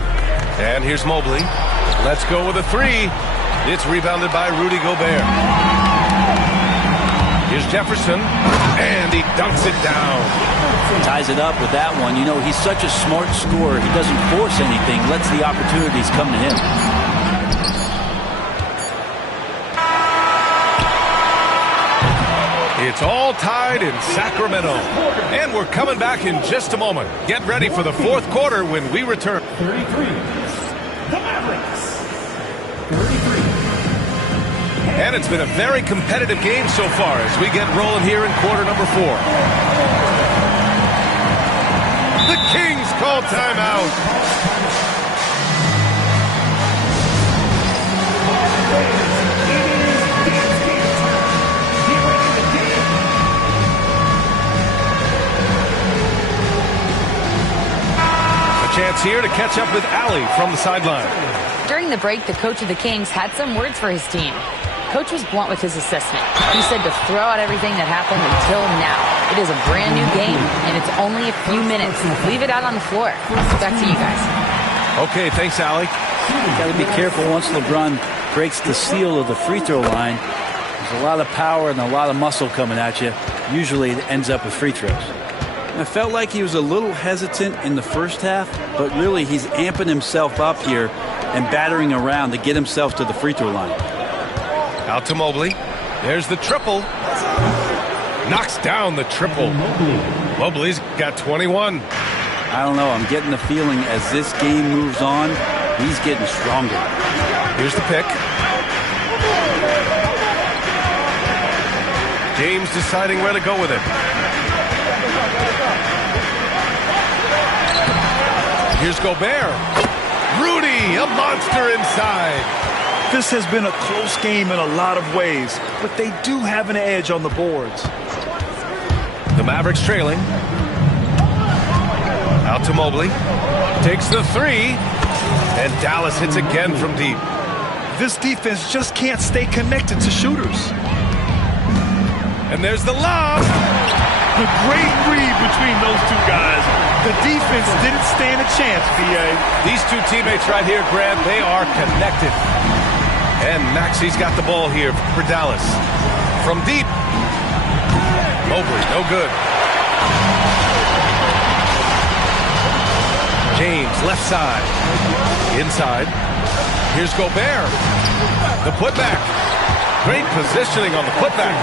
And here's Mobley. Let's go with a three. It's rebounded by Rudy Gobert. Here's Jefferson. And he dunks it down. Ties it up with that one. You know, he's such a smart scorer. He doesn't force anything. Lets the opportunities come to him. It's all tied in Sacramento. And we're coming back in just a moment. Get ready for the fourth quarter when we return. 33. The Mavericks. 33. And it's been a very competitive game so far as we get rolling here in quarter number 4. The Kings call timeout. Chance here to catch up with Allie from the sideline. During the break, the coach of the Kings had some words for his team. Coach was blunt with his assessment. He said to throw out everything that happened until now. It is a brand new game, and it's only a few minutes. Leave it out on the floor. Back to you guys. Okay, thanks, Allie. Got to be careful once LeBron breaks the seal of the free throw line. There's a lot of power and a lot of muscle coming at you. Usually it ends up with free throws. I felt like he was a little hesitant in the first half, but really he's amping himself up here and battering around to get himself to the free throw line. Out to Mobley. There's the triple. Knocks down the triple. Mobley's got 21. I don't know. I'm getting the feeling as this game moves on, he's getting stronger. Here's the pick. James deciding where to go with it. Here's Gobert. Rudy, a monster inside. This has been a close game in a lot of ways, but they do have an edge on the boards. The Mavericks trailing. Out to Mobley. Takes the three. And Dallas hits again from deep. This defense just can't stay connected to shooters. And there's the lob. The great read between those two guys. The defense didn't stand a chance, B.A. These two teammates right here, Grant, they are connected. And Maxi's got the ball here for Dallas. From deep. Mobley, no good. James, left side. Inside. Here's Gobert. The putback. Great positioning on the putback.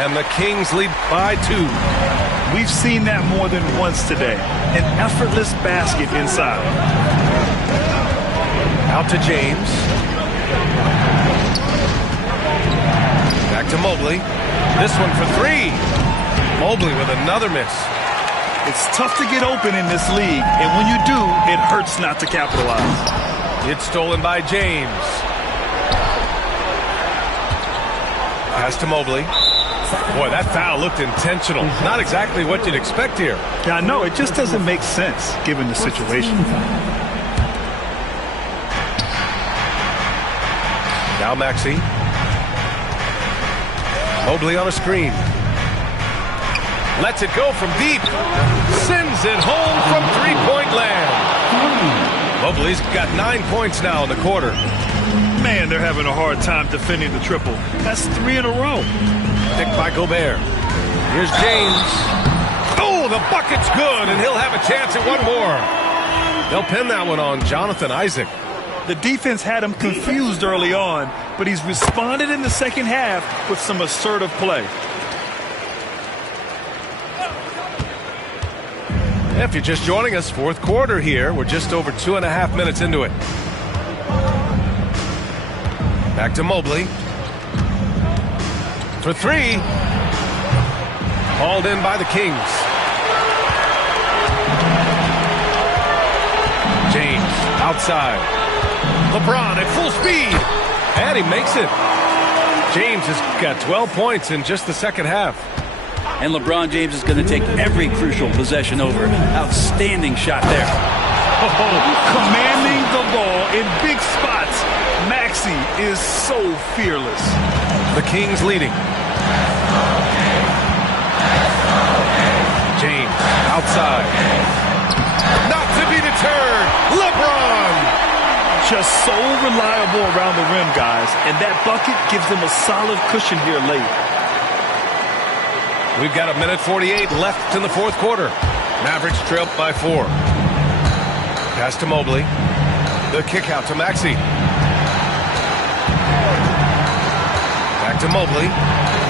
And the Kings lead by 2. We've seen that more than once today. An effortless basket inside. Out to James. Back to Mobley. This one for 3. Mobley with another miss. It's tough to get open in this league, and when you do, it hurts not to capitalize. It's stolen by James. Pass to Mobley. Boy, that foul looked intentional. Not exactly what you'd expect here. Yeah, I know. It just doesn't make sense given the situation. Now Maxey. Mobley on a screen. Lets it go from deep. Sends it home from three-point land. Mobley's got 9 points now in the quarter. Man, they're having a hard time defending the triple. That's 3 in a row. Picked by Gobert. Here's James. Oh, the bucket's good, and he'll have a chance at one more. They'll pin that one on Jonathan Isaac. The defense had him confused early on, but he's responded in the second half with some assertive play. If you're just joining us, fourth quarter here. We're just over 2.5 minutes into it. Back to Mobley. For 3. Hauled in by the Kings. James outside. LeBron at full speed. And he makes it. James has got 12 points in just the second half. And LeBron James is going to take every crucial possession over. Outstanding shot there. Commanding the ball in big spots. Maxey is so fearless. The Kings leading. James outside. Not to be deterred. LeBron. Just so reliable around the rim, guys. And that bucket gives them a solid cushion here late. We've got 1:48 left in the fourth quarter. Mavericks trail by 4. Pass to Mobley. The kick out to Maxey. Back to Mobley.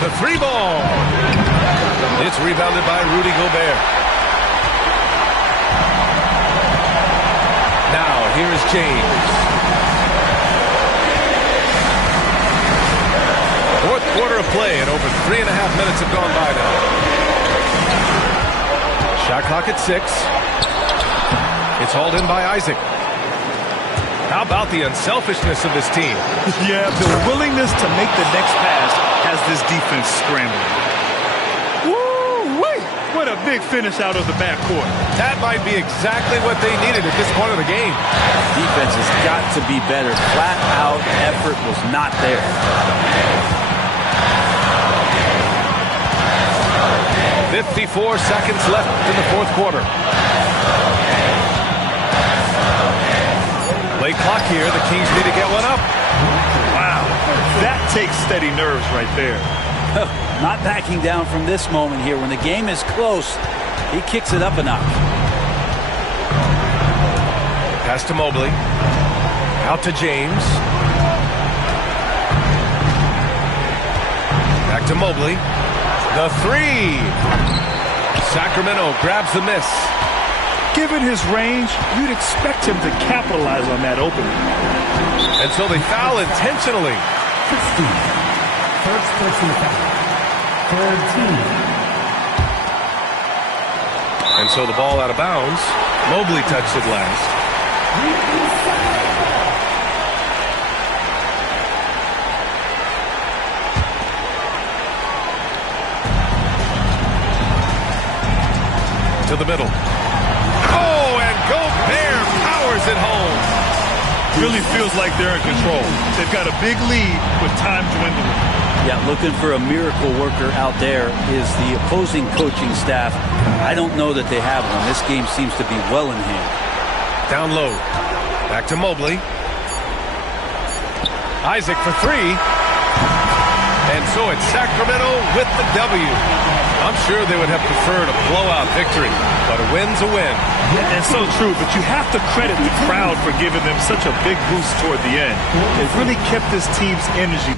The 3-ball. It's rebounded by Rudy Gobert. Now here's James. Fourth quarter of play, and over 3.5 minutes have gone by now. Shot clock at 6. It's hauled in by Isaac. How about the unselfishness of this team? Yeah, the willingness to make the next pass has this defense scrambling. Woo-wee! What a big finish out of the backcourt. That might be exactly what they needed at this point of the game. Defense has got to be better. Flat out effort was not there. 54 seconds left in the fourth quarter. Late clock here. The Kings need to get one up. Wow, that takes steady nerves right there. Not backing down from this moment here. When the game is close, he kicks it up a notch. Pass to Mobley. Out to James. Back to Mobley. The 3. Sacramento grabs the miss. Given his range, you'd expect him to capitalize on that opening. And so they foul intentionally. 16. First personal foul. Third team. And so the ball out of bounds. Mobley touched it last. To the middle. Oh, and Gobert powers it home. Really feels like they're in control. They've got a big lead with time dwindling. Yeah, looking for a miracle worker out there is the opposing coaching staff. I don't know that they have one. This game seems to be well in hand. Down low. Back to Mobley. Isaac for 3. And so it's Sacramento with the W. I'm sure they would have preferred a blowout victory, but a win's a win. And so true, but you have to credit the crowd for giving them such a big boost toward the end. It really kept this team's energy.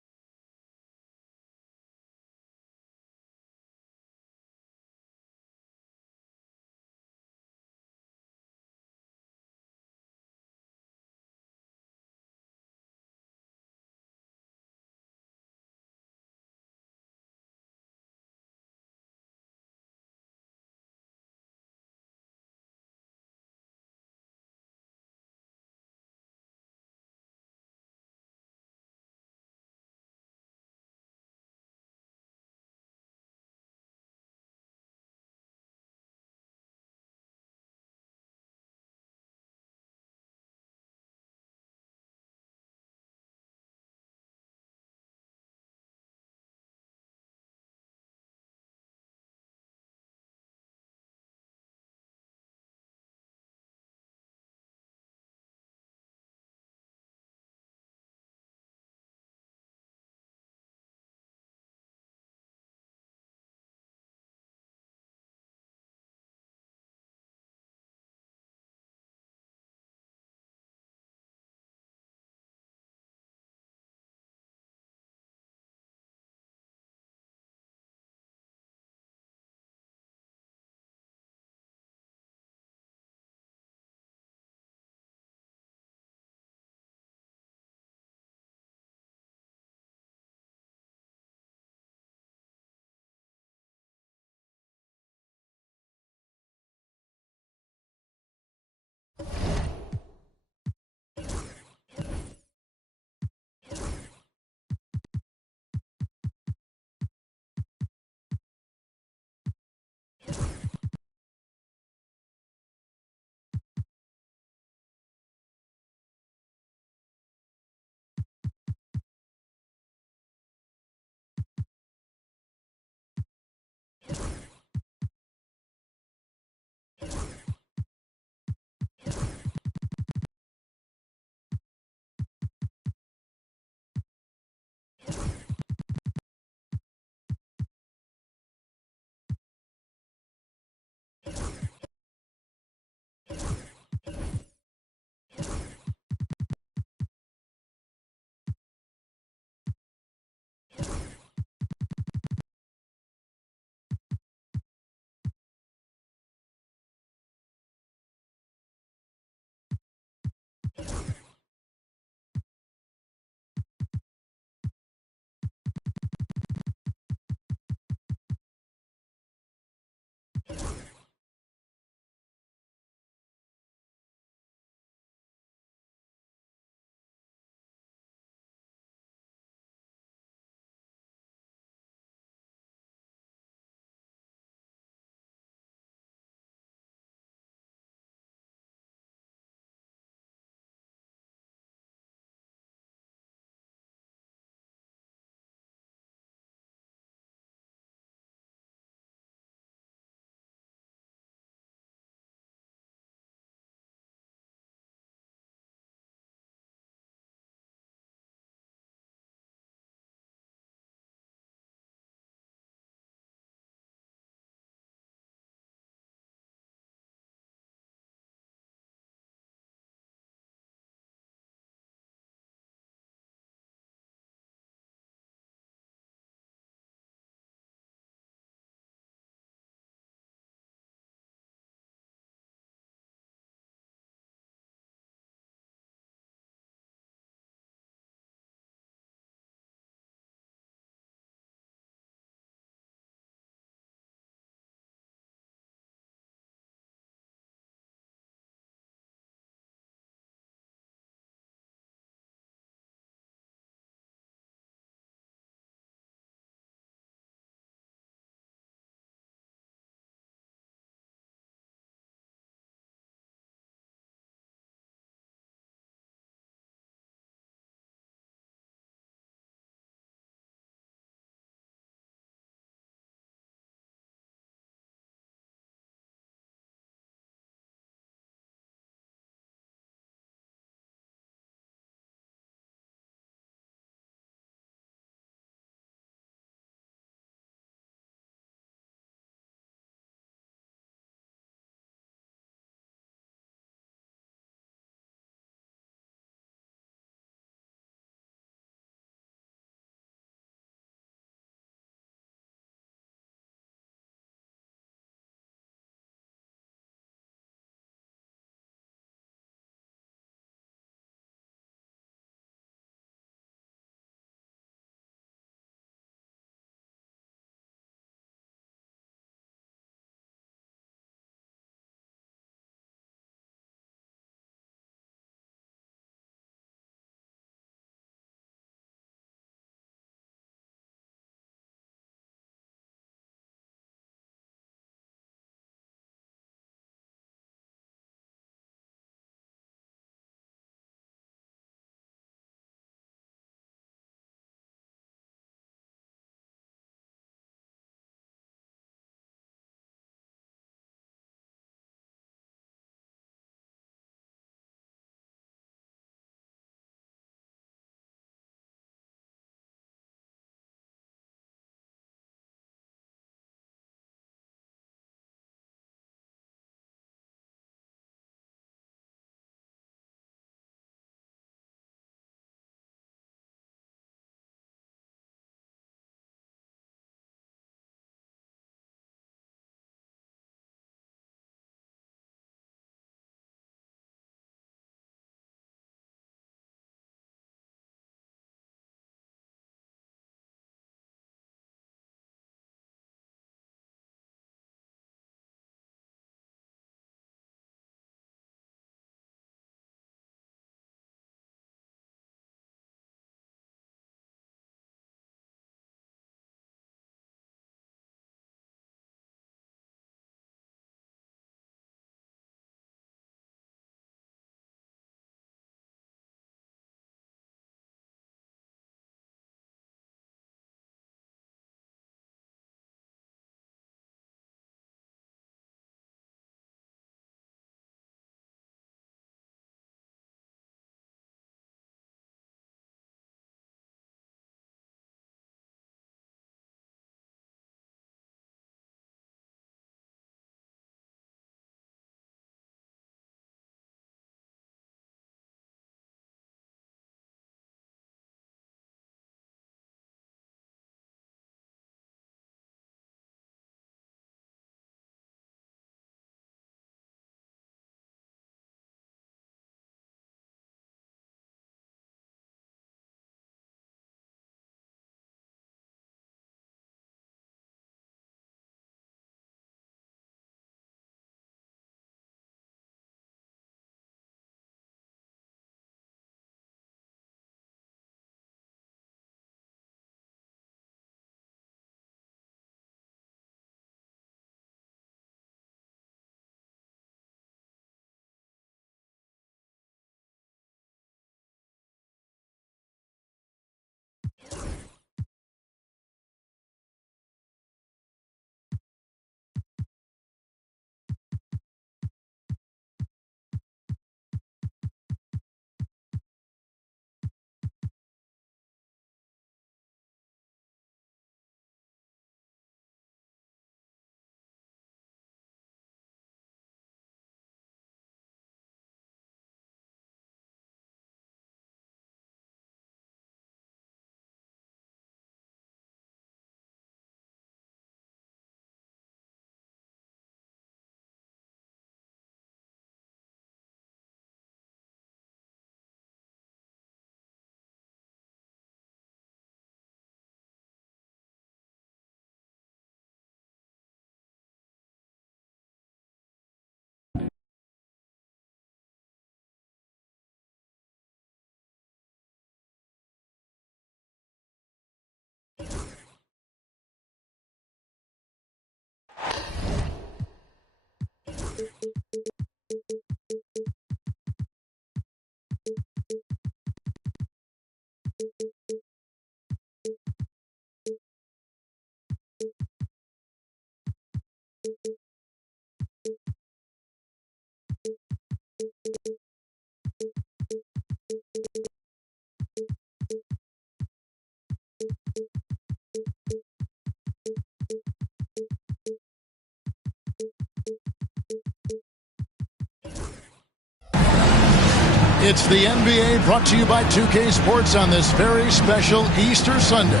It's the NBA brought to you by 2K Sports on this very special Easter Sunday.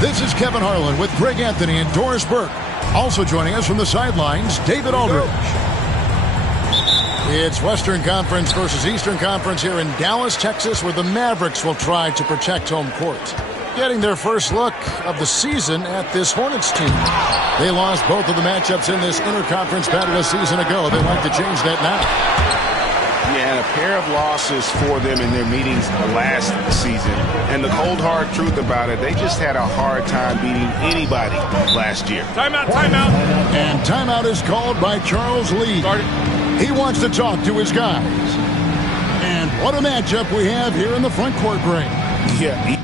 This is Kevin Harlan with Greg Anthony and Doris Burke. Also joining us from the sidelines, David Aldridge. It's Western Conference versus Eastern Conference here in Dallas, Texas, where the Mavericks will try to protect home court. Getting their first look of the season at this Hornets team. They lost both of the matchups in this interconference battle a season ago. They'd like to change that now. Yeah, and a pair of losses for them in their meetings last season. And the cold, hard truth about it, they just had a hard time beating anybody last year. Timeout, timeout. And timeout is called by Charles Lee. He wants to talk to his guys. And what a matchup we have here in the front court break. Yeah.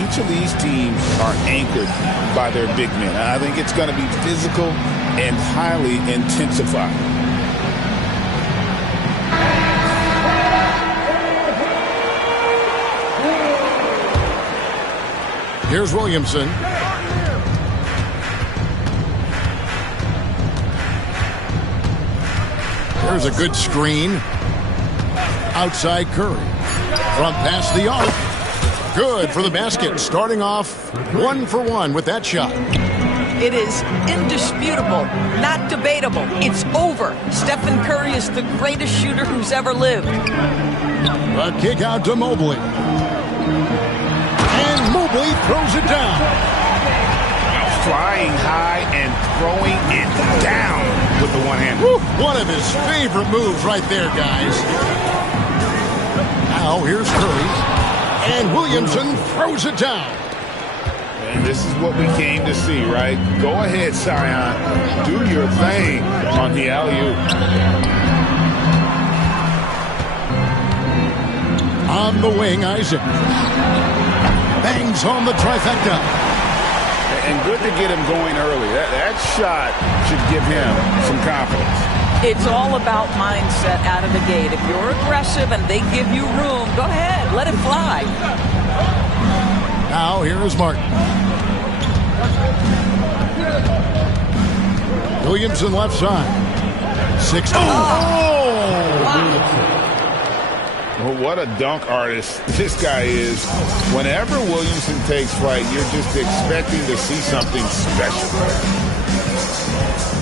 Each of these teams are anchored by their big men. I think it's going to be physical and highly intensified. Here's Williamson. There's a good screen. Outside Curry. From past the arc. Good for the basket. Starting off 1 for 1 with that shot. It is indisputable, not debatable. It's over. Stephen Curry is the greatest shooter who's ever lived. A kick out to Mobley. And Mobley throws it down. Flying high and throwing it down with the one hand. One of his favorite moves right there, guys. Now here's Curry. And Williamson throws it down. And this is what we came to see, right? Go ahead, Zion. Do your thing on the alley-oop. On the wing, Isaac. Bangs home the trifecta. And good to get him going early. That shot should give him some confidence. It's all about mindset out of the gate. If you're aggressive and they give you room, go ahead, let it fly. Now here is Martin. Williamson left side. 6. Well, what a dunk artist this guy is. Whenever Williamson takes flight, you're just expecting to see something special.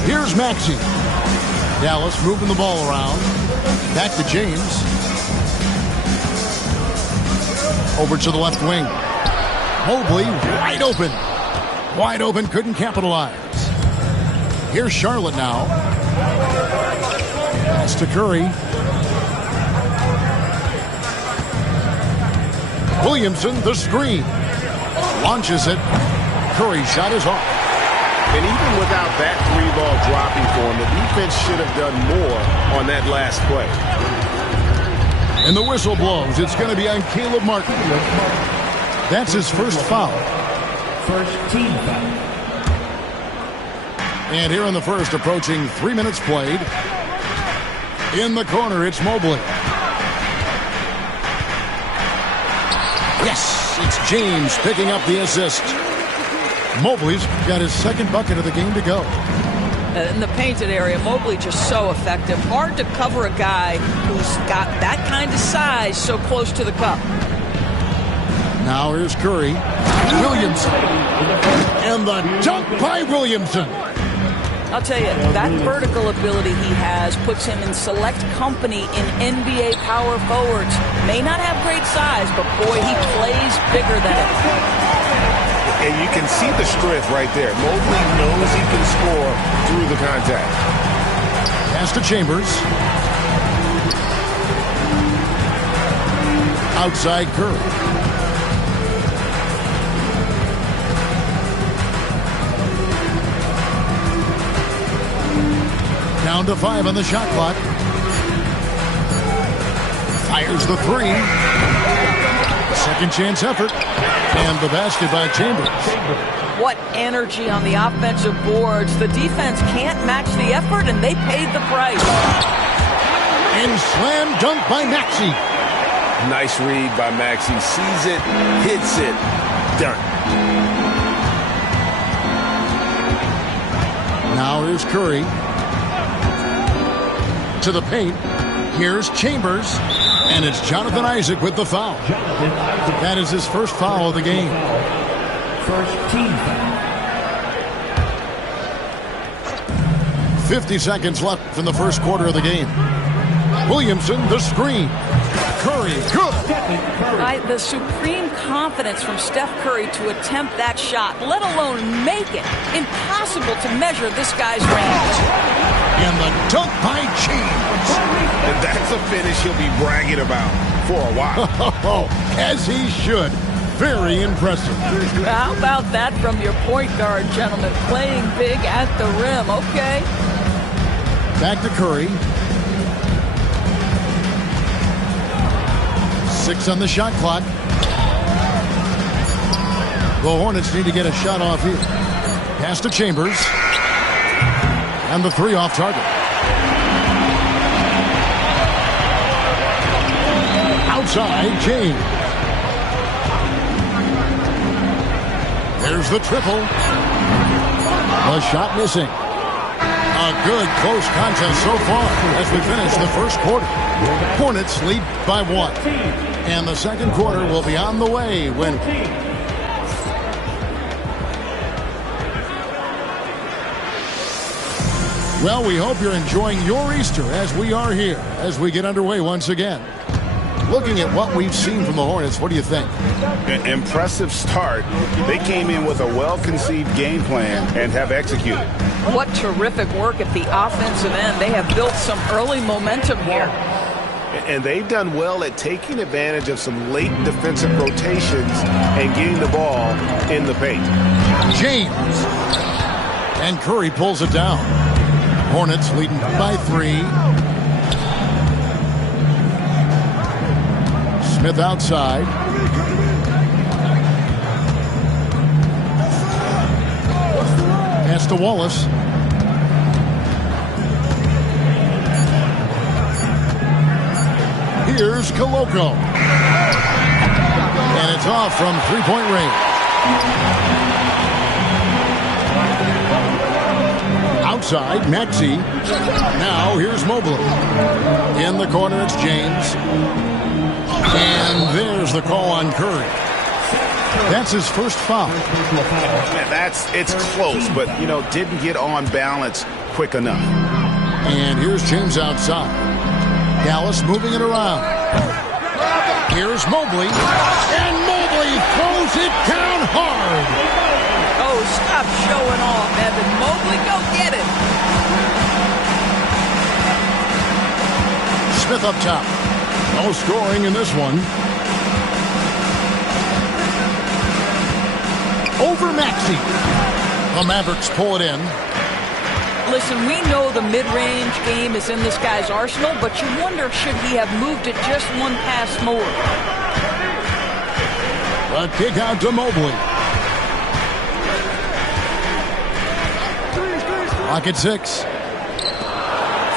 Here's Maxey. Dallas moving the ball around. Back to James. Over to the left wing. Mobley wide open. Wide open, couldn't capitalize. Here's Charlotte now. Pass to Curry. Williamson, the screen. Launches it. Curry shot is off. And even without that three-ball dropping for him, the defense should have done more on that last play. And the whistle blows. It's going to be on Caleb Martin. That's his first foul. First team foul. And here in the first, approaching 3 minutes played. In the corner, it's Mobley. Yes, it's James picking up the assist. Mobley's got his second bucket of the game to go. In the painted area, Mobley just so effective. Hard to cover a guy who's got that kind of size so close to the cup. Now here's Curry. Williamson. And the dunk by Williamson. I'll tell you, that vertical ability he has puts him in select company in NBA power forwards. May not have great size, but boy, he plays bigger than it. And you can see the strength right there. Mobley knows he can score through the contact. Pass to Chambers. Outside Curry. Down to 5 on the shot clock. Fires the 3. Second chance effort. And the basket by Chambers. What energy on the offensive boards. The defense can't match the effort, and they paid the price. And slam dunk by Maxey. Nice read by Maxey. Sees it, hits it, done. Now here's Curry. To the paint. Here's Chambers. And it's Jonathan Isaac with the foul. That is his first foul of the game. First team foul. 50 seconds left in the first quarter of the game. Williamson, the screen. Curry, good. The supreme confidence from Steph Curry to attempt that shot, let alone make it. Impossible to measure this guy's range. And the dunk by James. And that's a finish he'll be bragging about for a while. As he should. Very impressive. How about that from your point guard, gentlemen? Playing big at the rim. Okay. Back to Curry. 6 on the shot clock. The Hornets need to get a shot off here. Pass to Chambers. And the 3 off target. Outside, James. There's the triple. The shot missing. A good close contest so far as we finish the first quarter. Hornets lead by 1. And the second quarter will be on the way when... Well, we hope you're enjoying your Easter as we are here as we get underway once again. Looking at what we've seen from the Hornets, what do you think? An impressive start. They came in with a well-conceived game plan and have executed. What terrific work at the offensive end. They have built some early momentum here. And they've done well at taking advantage of some late defensive rotations and getting the ball in the paint. James. And Curry pulls it down. Hornets leading by 3. Smith outside. Pass to Wallace. Here's Koloko. And it's off from three-point range. Outside, Maxey. Now here's Mobley. In the corner, it's James. And there's the call on Curry. That's his first foul. It's close, but, didn't get on balance quick enough. And here's James outside. Dallas moving it around. Here's Mobley. And Mobley throws it down hard. Oh, stop showing off, Evan. Mobley, go get it. Smith up top. No scoring in this one. Over Maxey. The Mavericks pull it in. Listen, we know the mid-range game is in this guy's arsenal, but you wonder should he have moved it just one pass more. A kick out to Mobley. Clock at 6.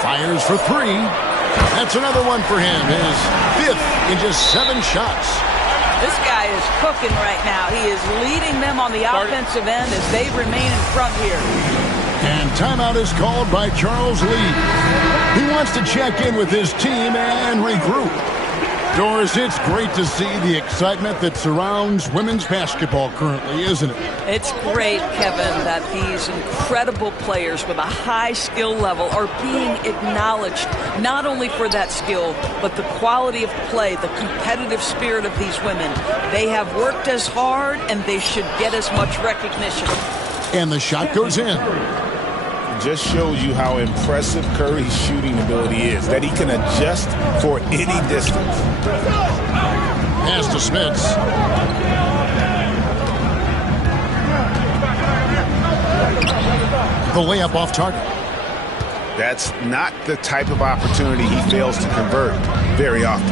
Fires for 3. That's another one for him. His 5th in just 7 shots. This guy is cooking right now. He is leading them on the offensive end as they remain in front here. And timeout is called by Charles Lee. He wants to check in with his team and regroup. Doris, it's great to see the excitement that surrounds women's basketball currently, isn't it? It's great, Kevin, that these incredible players with a high skill level are being acknowledged, not only for that skill, but the quality of play, the competitive spirit of these women. They have worked as hard, and they should get as much recognition. And the shot goes in. Just shows you how impressive Curry's shooting ability is, that he can adjust for any distance. Pass to Smits. The layup off target. That's not the type of opportunity he fails to convert very often.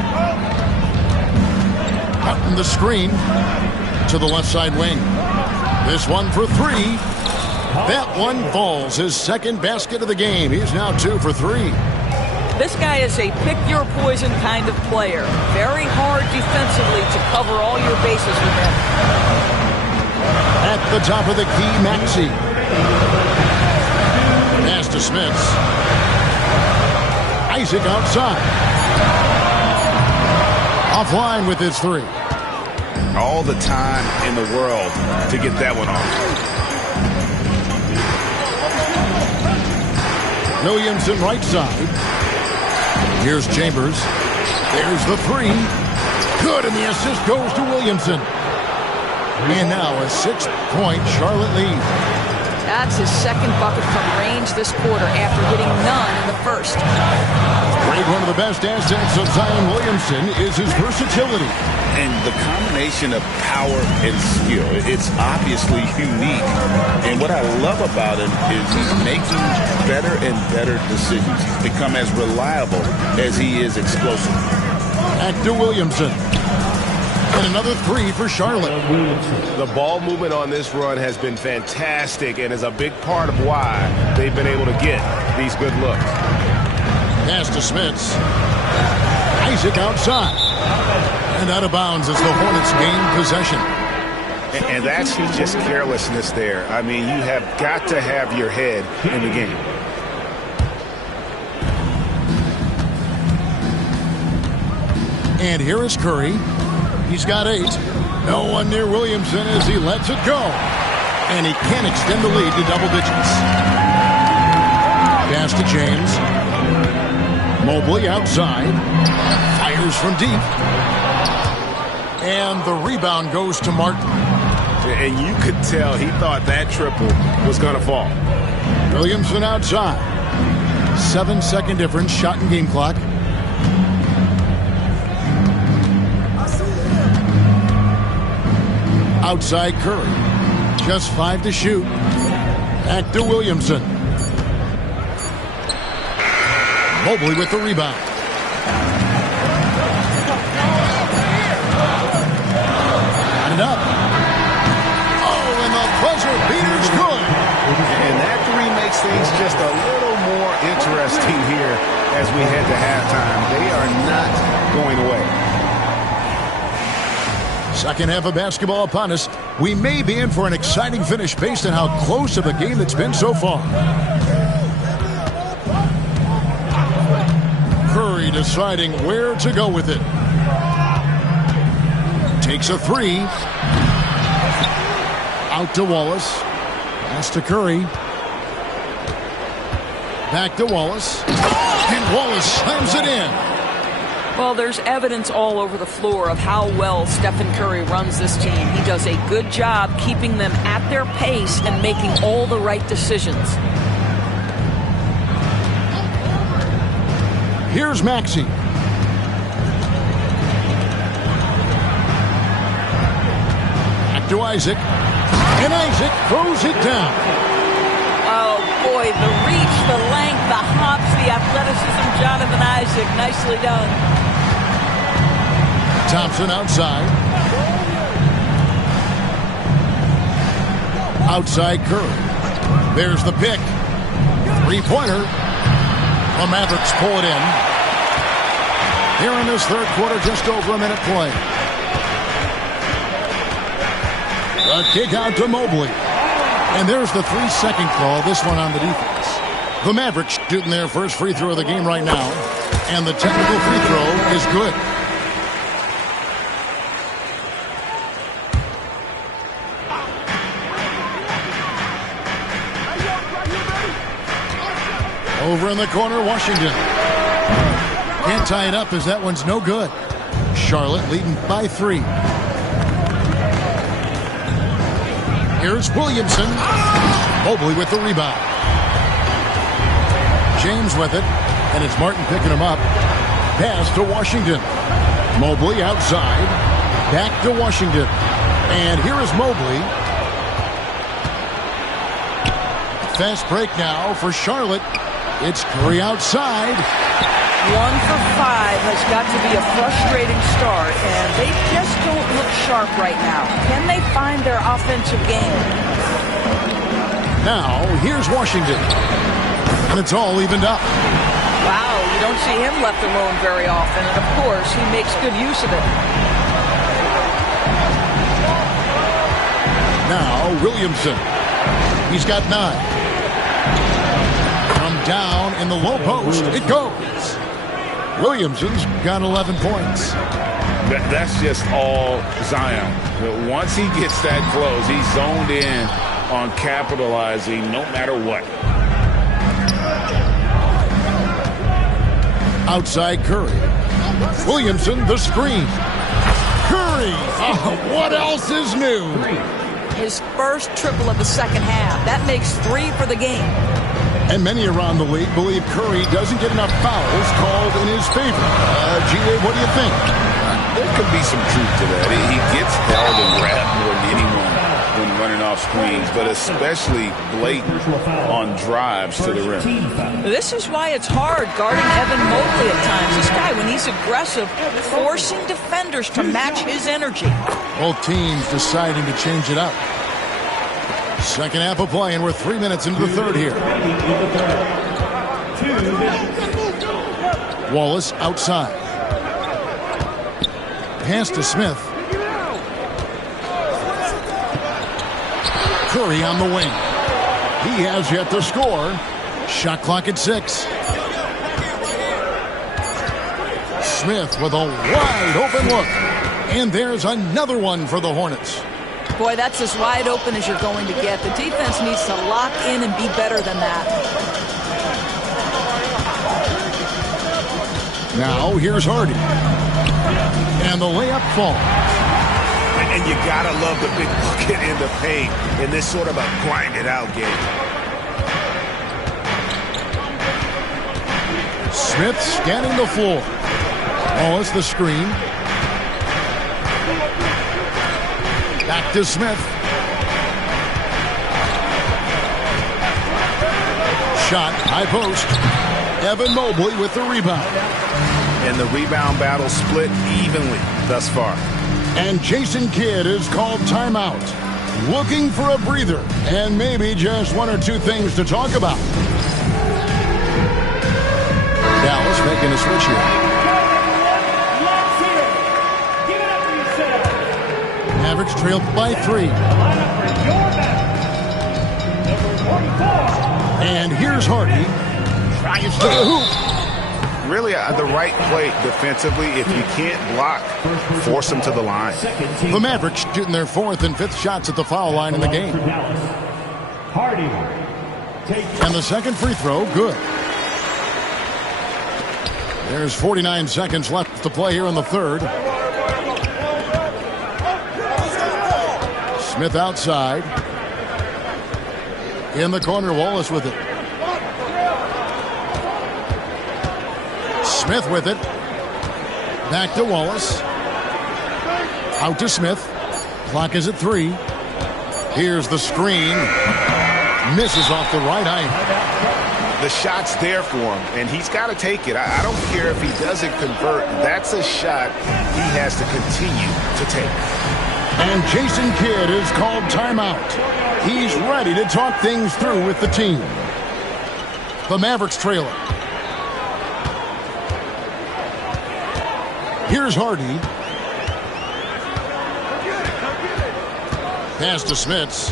Out in the screen to the left side wing. This one for three. That one falls. His second basket of the game. He's now 2 for 3. This guy is a pick-your-poison kind of player. Very hard defensively to cover all your bases with him. At the top of the key, Maxey. Pass to Smits. Isaac outside. Offline with his 3. All the time in the world to get that one off. Williamson right side. Here's Chambers. There's the 3. Good, and the assist goes to Williamson. And now a 6-point Charlotte lead. That's his second bucket from range this quarter after getting none in the first. One of the best assets of Zion Williamson is his versatility. And the combination of power and skill, it's obviously unique. And what I love about him is he's making better and better decisions. He's become as reliable as he is explosive. Back to Williamson. And another 3 for Charlotte. The ball movement on this run has been fantastic and is a big part of why they've been able to get these good looks. Pass to Smits. Isaac outside. And out of bounds as the Hornets gain possession. And that's just carelessness there. I mean, you have got to have your head in the game. And here is Curry. He's got 8. No one near Williamson as he lets it go. And he can extend the lead to double digits. Pass to James. Mobley outside. Fires from deep. And the rebound goes to Martin. And you could tell he thought that triple was going to fall. Williamson outside. 7-second difference, shot and game clock. Outside Curry. Just 5 to shoot. Back to Williamson. Mobley with the rebound. And up. Oh, and the buzzer beater's good. And that 3 makes things just a little more interesting here as we head to halftime. They are not going away. Second half of basketball upon us. We may be in for an exciting finish based on how close of a game it's been so far. Curry deciding where to go with it. Takes a 3. Out to Wallace. Pass to Curry. Back to Wallace. And Wallace slams it in. Well, there's evidence all over the floor of how well Stephen Curry runs this team. He does a good job keeping them at their pace and making all the right decisions. Here's Maxey. Back to Isaac. And Isaac throws it down. Oh, boy, the reach, the length, the hops, the athleticism, Jonathan Isaac. Nicely done. Thompson outside. Outside Curry. There's the pick. 3-pointer. The Mavericks pull it in. Here in this third quarter, just over a minute play. The kick out to Mobley. And there's the 3-second call, this one on the defense. The Mavericks shooting their first free throw of the game right now. And the technical free throw is good. Over in the corner, Washington. Can't tie it up as that one's no good. Charlotte leading by 3. Here's Williamson. Mobley with the rebound. James with it, and it's Martin picking him up. Pass to Washington. Mobley outside. Back to Washington. And here is Mobley. Fast break now for Charlotte. It's Curry outside. 1 for 5 has got to be a frustrating start, and they just don't look sharp right now. Can they find their offensive game? Now, here's Washington. And it's all evened up. Wow, you don't see him left alone very often, and of course, he makes good use of it. Now, Williamson. He's got 9. From down in the low post, it goes. Williamson's got 11 points. That's just all Zion. Once he gets that close, he's zoned in on capitalizing no matter what. Outside Curry. Williamson, the screen. Curry! Oh, what else is new? His first triple of the second half. That makes 3 for the game. And many around the league believe Curry doesn't get enough fouls called in his favor. G.A., what do you think? There could be some truth to that. He gets held and grabbed more than anyone when running off screens, but especially blatant on drives to the rim. This is why it's hard guarding Evan Mobley at times. This guy, when he's aggressive, forcing defenders to match his energy. Both teams deciding to change it up. Second half of play, and we're 3 minutes into the third here. Wallace outside. Pass to Smith. Curry on the wing. He has yet to score. Shot clock at 6. Smith with a wide open look. And there's another one for the Hornets. Boy, that's as wide open as you're going to get. The defense needs to lock in and be better than that. Now, here's Hardy. And the layup falls. And you got to love the big bucket in the paint in this sort of a grind-it-out game. Smith scanning the floor. Wallace the screen. Back to Smith. Shot, high post. Evan Mobley with the rebound. And the rebound battle split evenly thus far. And Jason Kidd is called timeout. Looking for a breather and maybe just 1 or 2 things to talk about. Dallas making a switch here. Mavericks trailed by 3. And here's Hardy. Tries to the hoop. Really, the right play defensively. If you can't block, force them to the line. The Mavericks shooting their 4th and 5th shots at the foul line in the game. And the second free throw, good. There's 49 seconds left to play here in the third. Smith outside. In the corner, Wallace with it. Smith with it. Back to Wallace. Out to Smith. Clock is at 3. Here's the screen. Misses off the right eye. The shot's there for him, and he's got to take it. I don't care if he doesn't convert. That's a shot he has to continue to take. And Jason Kidd is called timeout. He's ready to talk things through with the team. The Mavericks trail it. Here's Hardy. Pass to Smits.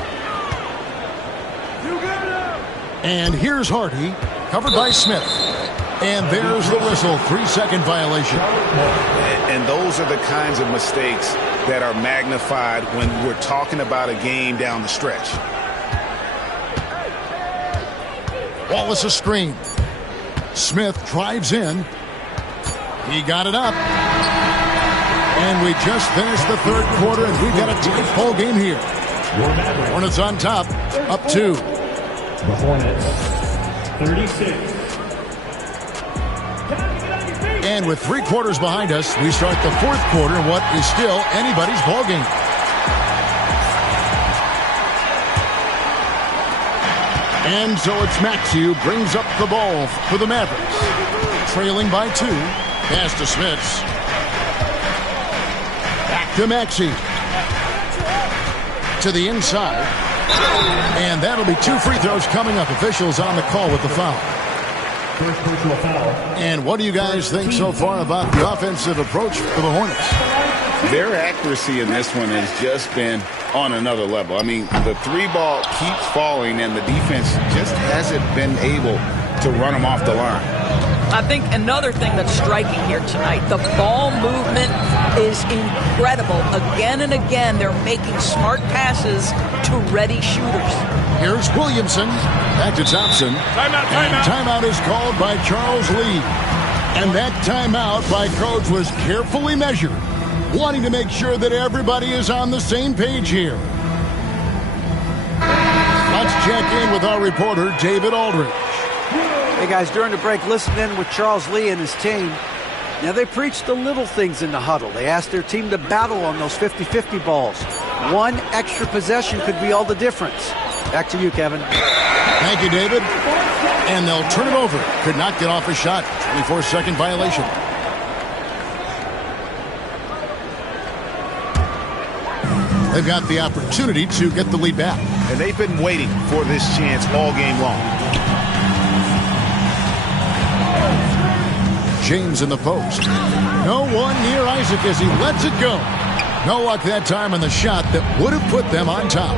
And here's Hardy, covered by Smith. And there's the whistle, 3-second violation. And those are the kinds of mistakes that are magnified when we're talking about a game down the stretch. Wallace a screen. Smith drives in. He got it up. And we just finished the third quarter, and we've got a tight ball game here. Hornets on top, up 2. The Hornets, 36. And with 3 quarters behind us, we start the fourth quarter in what is still anybody's ball game. And so it's Maxey who brings up the ball for the Mavericks. Trailing by 2. Pass to Smits. Back to Maxey. To the inside. And that'll be 2 free throws coming up. Officials on the call with the foul. First personal foul. And what do you guys think so far about the offensive approach for the Hornets? Their accuracy in this one has just been on another level. I mean, the 3-ball keeps falling, and the defense just hasn't been able to run them off the line. I think another thing that's striking here tonight, the ball movement is incredible. Again and again, they're making smart passes to ready shooters. Here's Williamson. Back to Thompson. Timeout. Timeout is called by Charles Lee. And that timeout by Coach was carefully measured, wanting to make sure that everybody is on the same page here. Let's check in with our reporter, David Aldridge. Hey guys, during the break, listen in with Charles Lee and his team. Now they preach the little things in the huddle. They ask their team to battle on those 50-50 balls. One extra possession could be all the difference. Back to you, Kevin. Thank you, David. And they'll turn it over. Could not get off a shot. 24-second violation. They've got the opportunity to get the lead back. And they've been waiting for this chance all game long. James in the post. No one near Isaac as he lets it go. No luck that time on the shot that would have put them on top.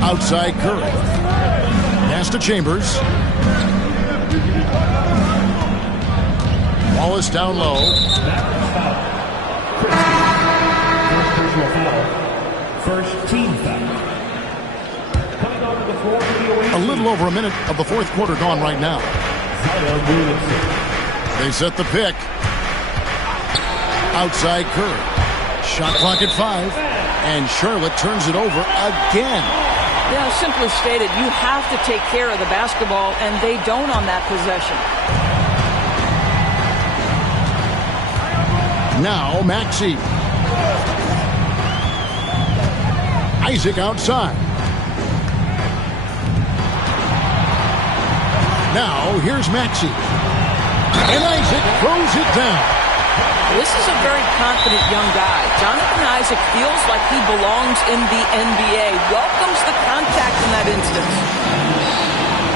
Outside Curry. Pass to Chambers. Wallace down low. First personal foul. First team foul. Coming onto the floor to the away. A little over a minute of the fourth quarter gone right now. They set the pick. Outside Curry. Shot clock at 5. And Charlotte turns it over again. Yeah, simply stated, you have to take care of the basketball, and they don't on that possession. Now Maxey. Isaac outside. Now here's Maxey. And Isaac throws it down. This is a very confident young guy. Jonathan Isaac feels like he belongs in the NBA. Welcomes the contact in that instance.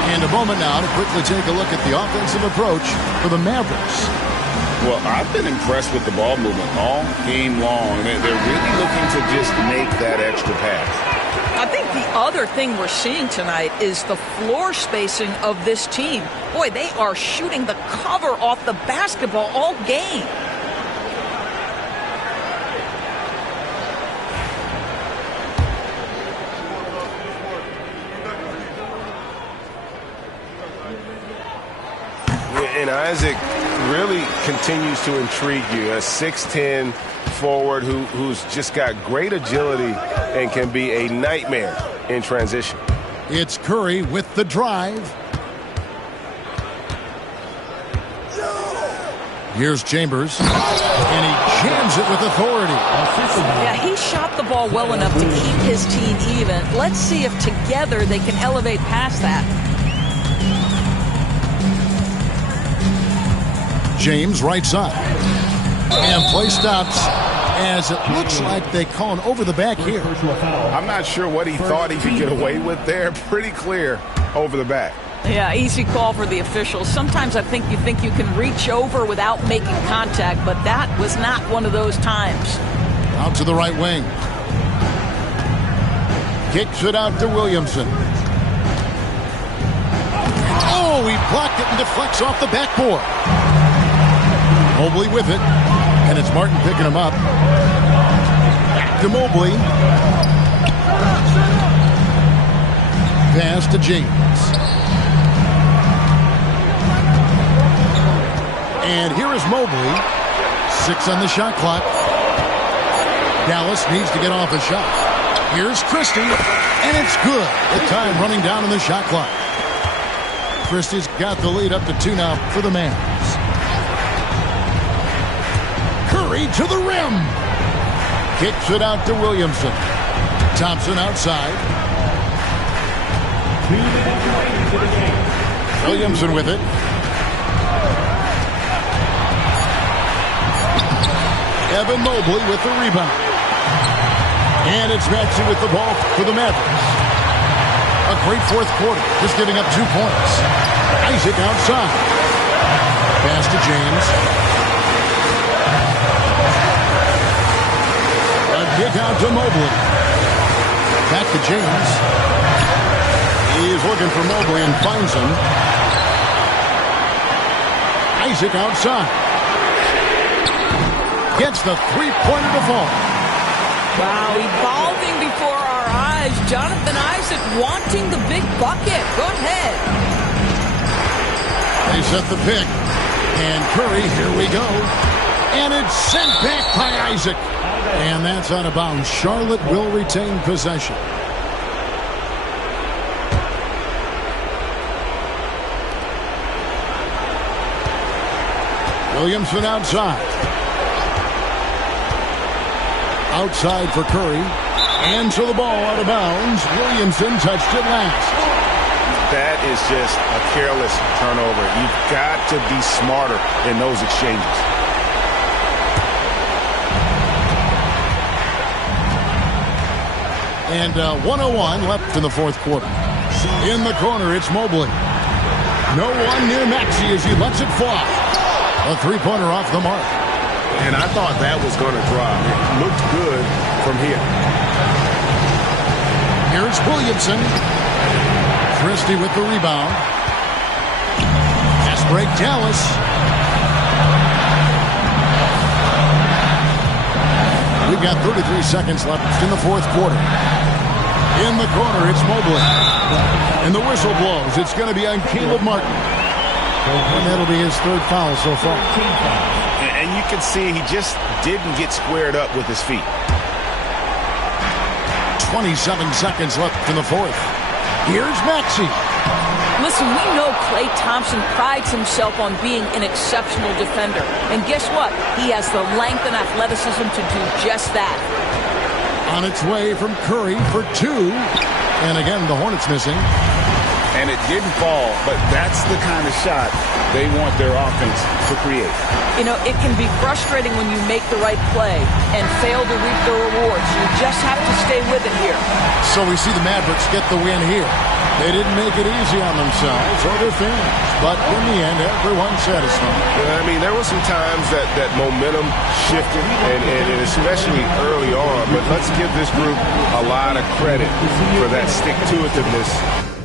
And a moment now to quickly take a look at the offensive approach for the Mavericks. Well, I've been impressed with the ball movement all game long. They're really looking to just make that extra pass. I think the other thing we're seeing tonight is the floor spacing of this team. Boy, they are shooting the cover off the basketball all game. And Isaac really continues to intrigue you. A 6'10 forward who's just got great agility and can be a nightmare in transition. It's Curry with the drive. Here's Chambers. And he jams it with authority. Yeah, he shot the ball well enough to keep his team even. Let's see if together they can elevate past that. James right side. And play stops as it looks like they call an over the back here. I'm not sure what he thought he could get away with there. Pretty clear over the back. Yeah, easy call for the officials. Sometimes I think you can reach over without making contact, but that was not one of those times. Out to the right wing. Kicks it out to Williamson. Oh, he blocked it and deflects off the backboard. Mobley with it, and it's Martin picking him up. Back to Mobley. pass to James. And here is Mobley. 6 on the shot clock. Dallas needs to get off a shot. Here's Christie, and it's good. The time running down on the shot clock. Christie's got the lead up to 2 now for the Mavs. Curry to the rim. Kicks it out to Williamson. Thompson outside. Williamson with it. Evan Mobley with the rebound. And it's Maxey with the ball for the Mavericks. A great fourth quarter, just giving up 2 points. Isaac outside. Pass to James. A kick out to Mobley. Back to James. He's looking for Mobley and finds him. Isaac outside. Gets the three-pointer to fall. Wow, evolving before our eyes. Jonathan Isaac wanting the big bucket. Go ahead. They set the pick. And Curry, here we go. And it's sent back by Isaac. And that's out of bounds. Charlotte will retain possession. Williamson outside. Outside for Curry. And so the ball out of bounds. Williamson touched it last. That is just a careless turnover. You've got to be smarter in those exchanges. And 1:01 left in the fourth quarter. In the corner, it's Mobley. No one near Maxey as he lets it fly. A three-pointer off the mark. And I thought that was going to drop. It looked good from here. Here's Williamson. Christie with the rebound. Fast break, Dallas. We've got 33 seconds left in the fourth quarter. In the corner, it's Mobley. And the whistle blows. It's going to be on Caleb Martin. And that'll be his third foul so far. And you can see he just didn't get squared up with his feet. 27 seconds left in the fourth. Here's Maxey. Listen, we know Klay Thompson prides himself on being an exceptional defender. And guess what? He has the length and athleticism to do just that. On its way from Curry for 2. And again, the Hornets missing. And it didn't fall, but that's the kind of shot they want their offense to create. You know, it can be frustrating when you make the right play and fail to reap the rewards. You just have to stay with it here. So we see the Mavericks get the win here. They didn't make it easy on themselves or their fans, but in the end, everyone's satisfied. I mean, there were some times that momentum shifted, and especially early on, but let's give this group a lot of credit for that stick-to-itiveness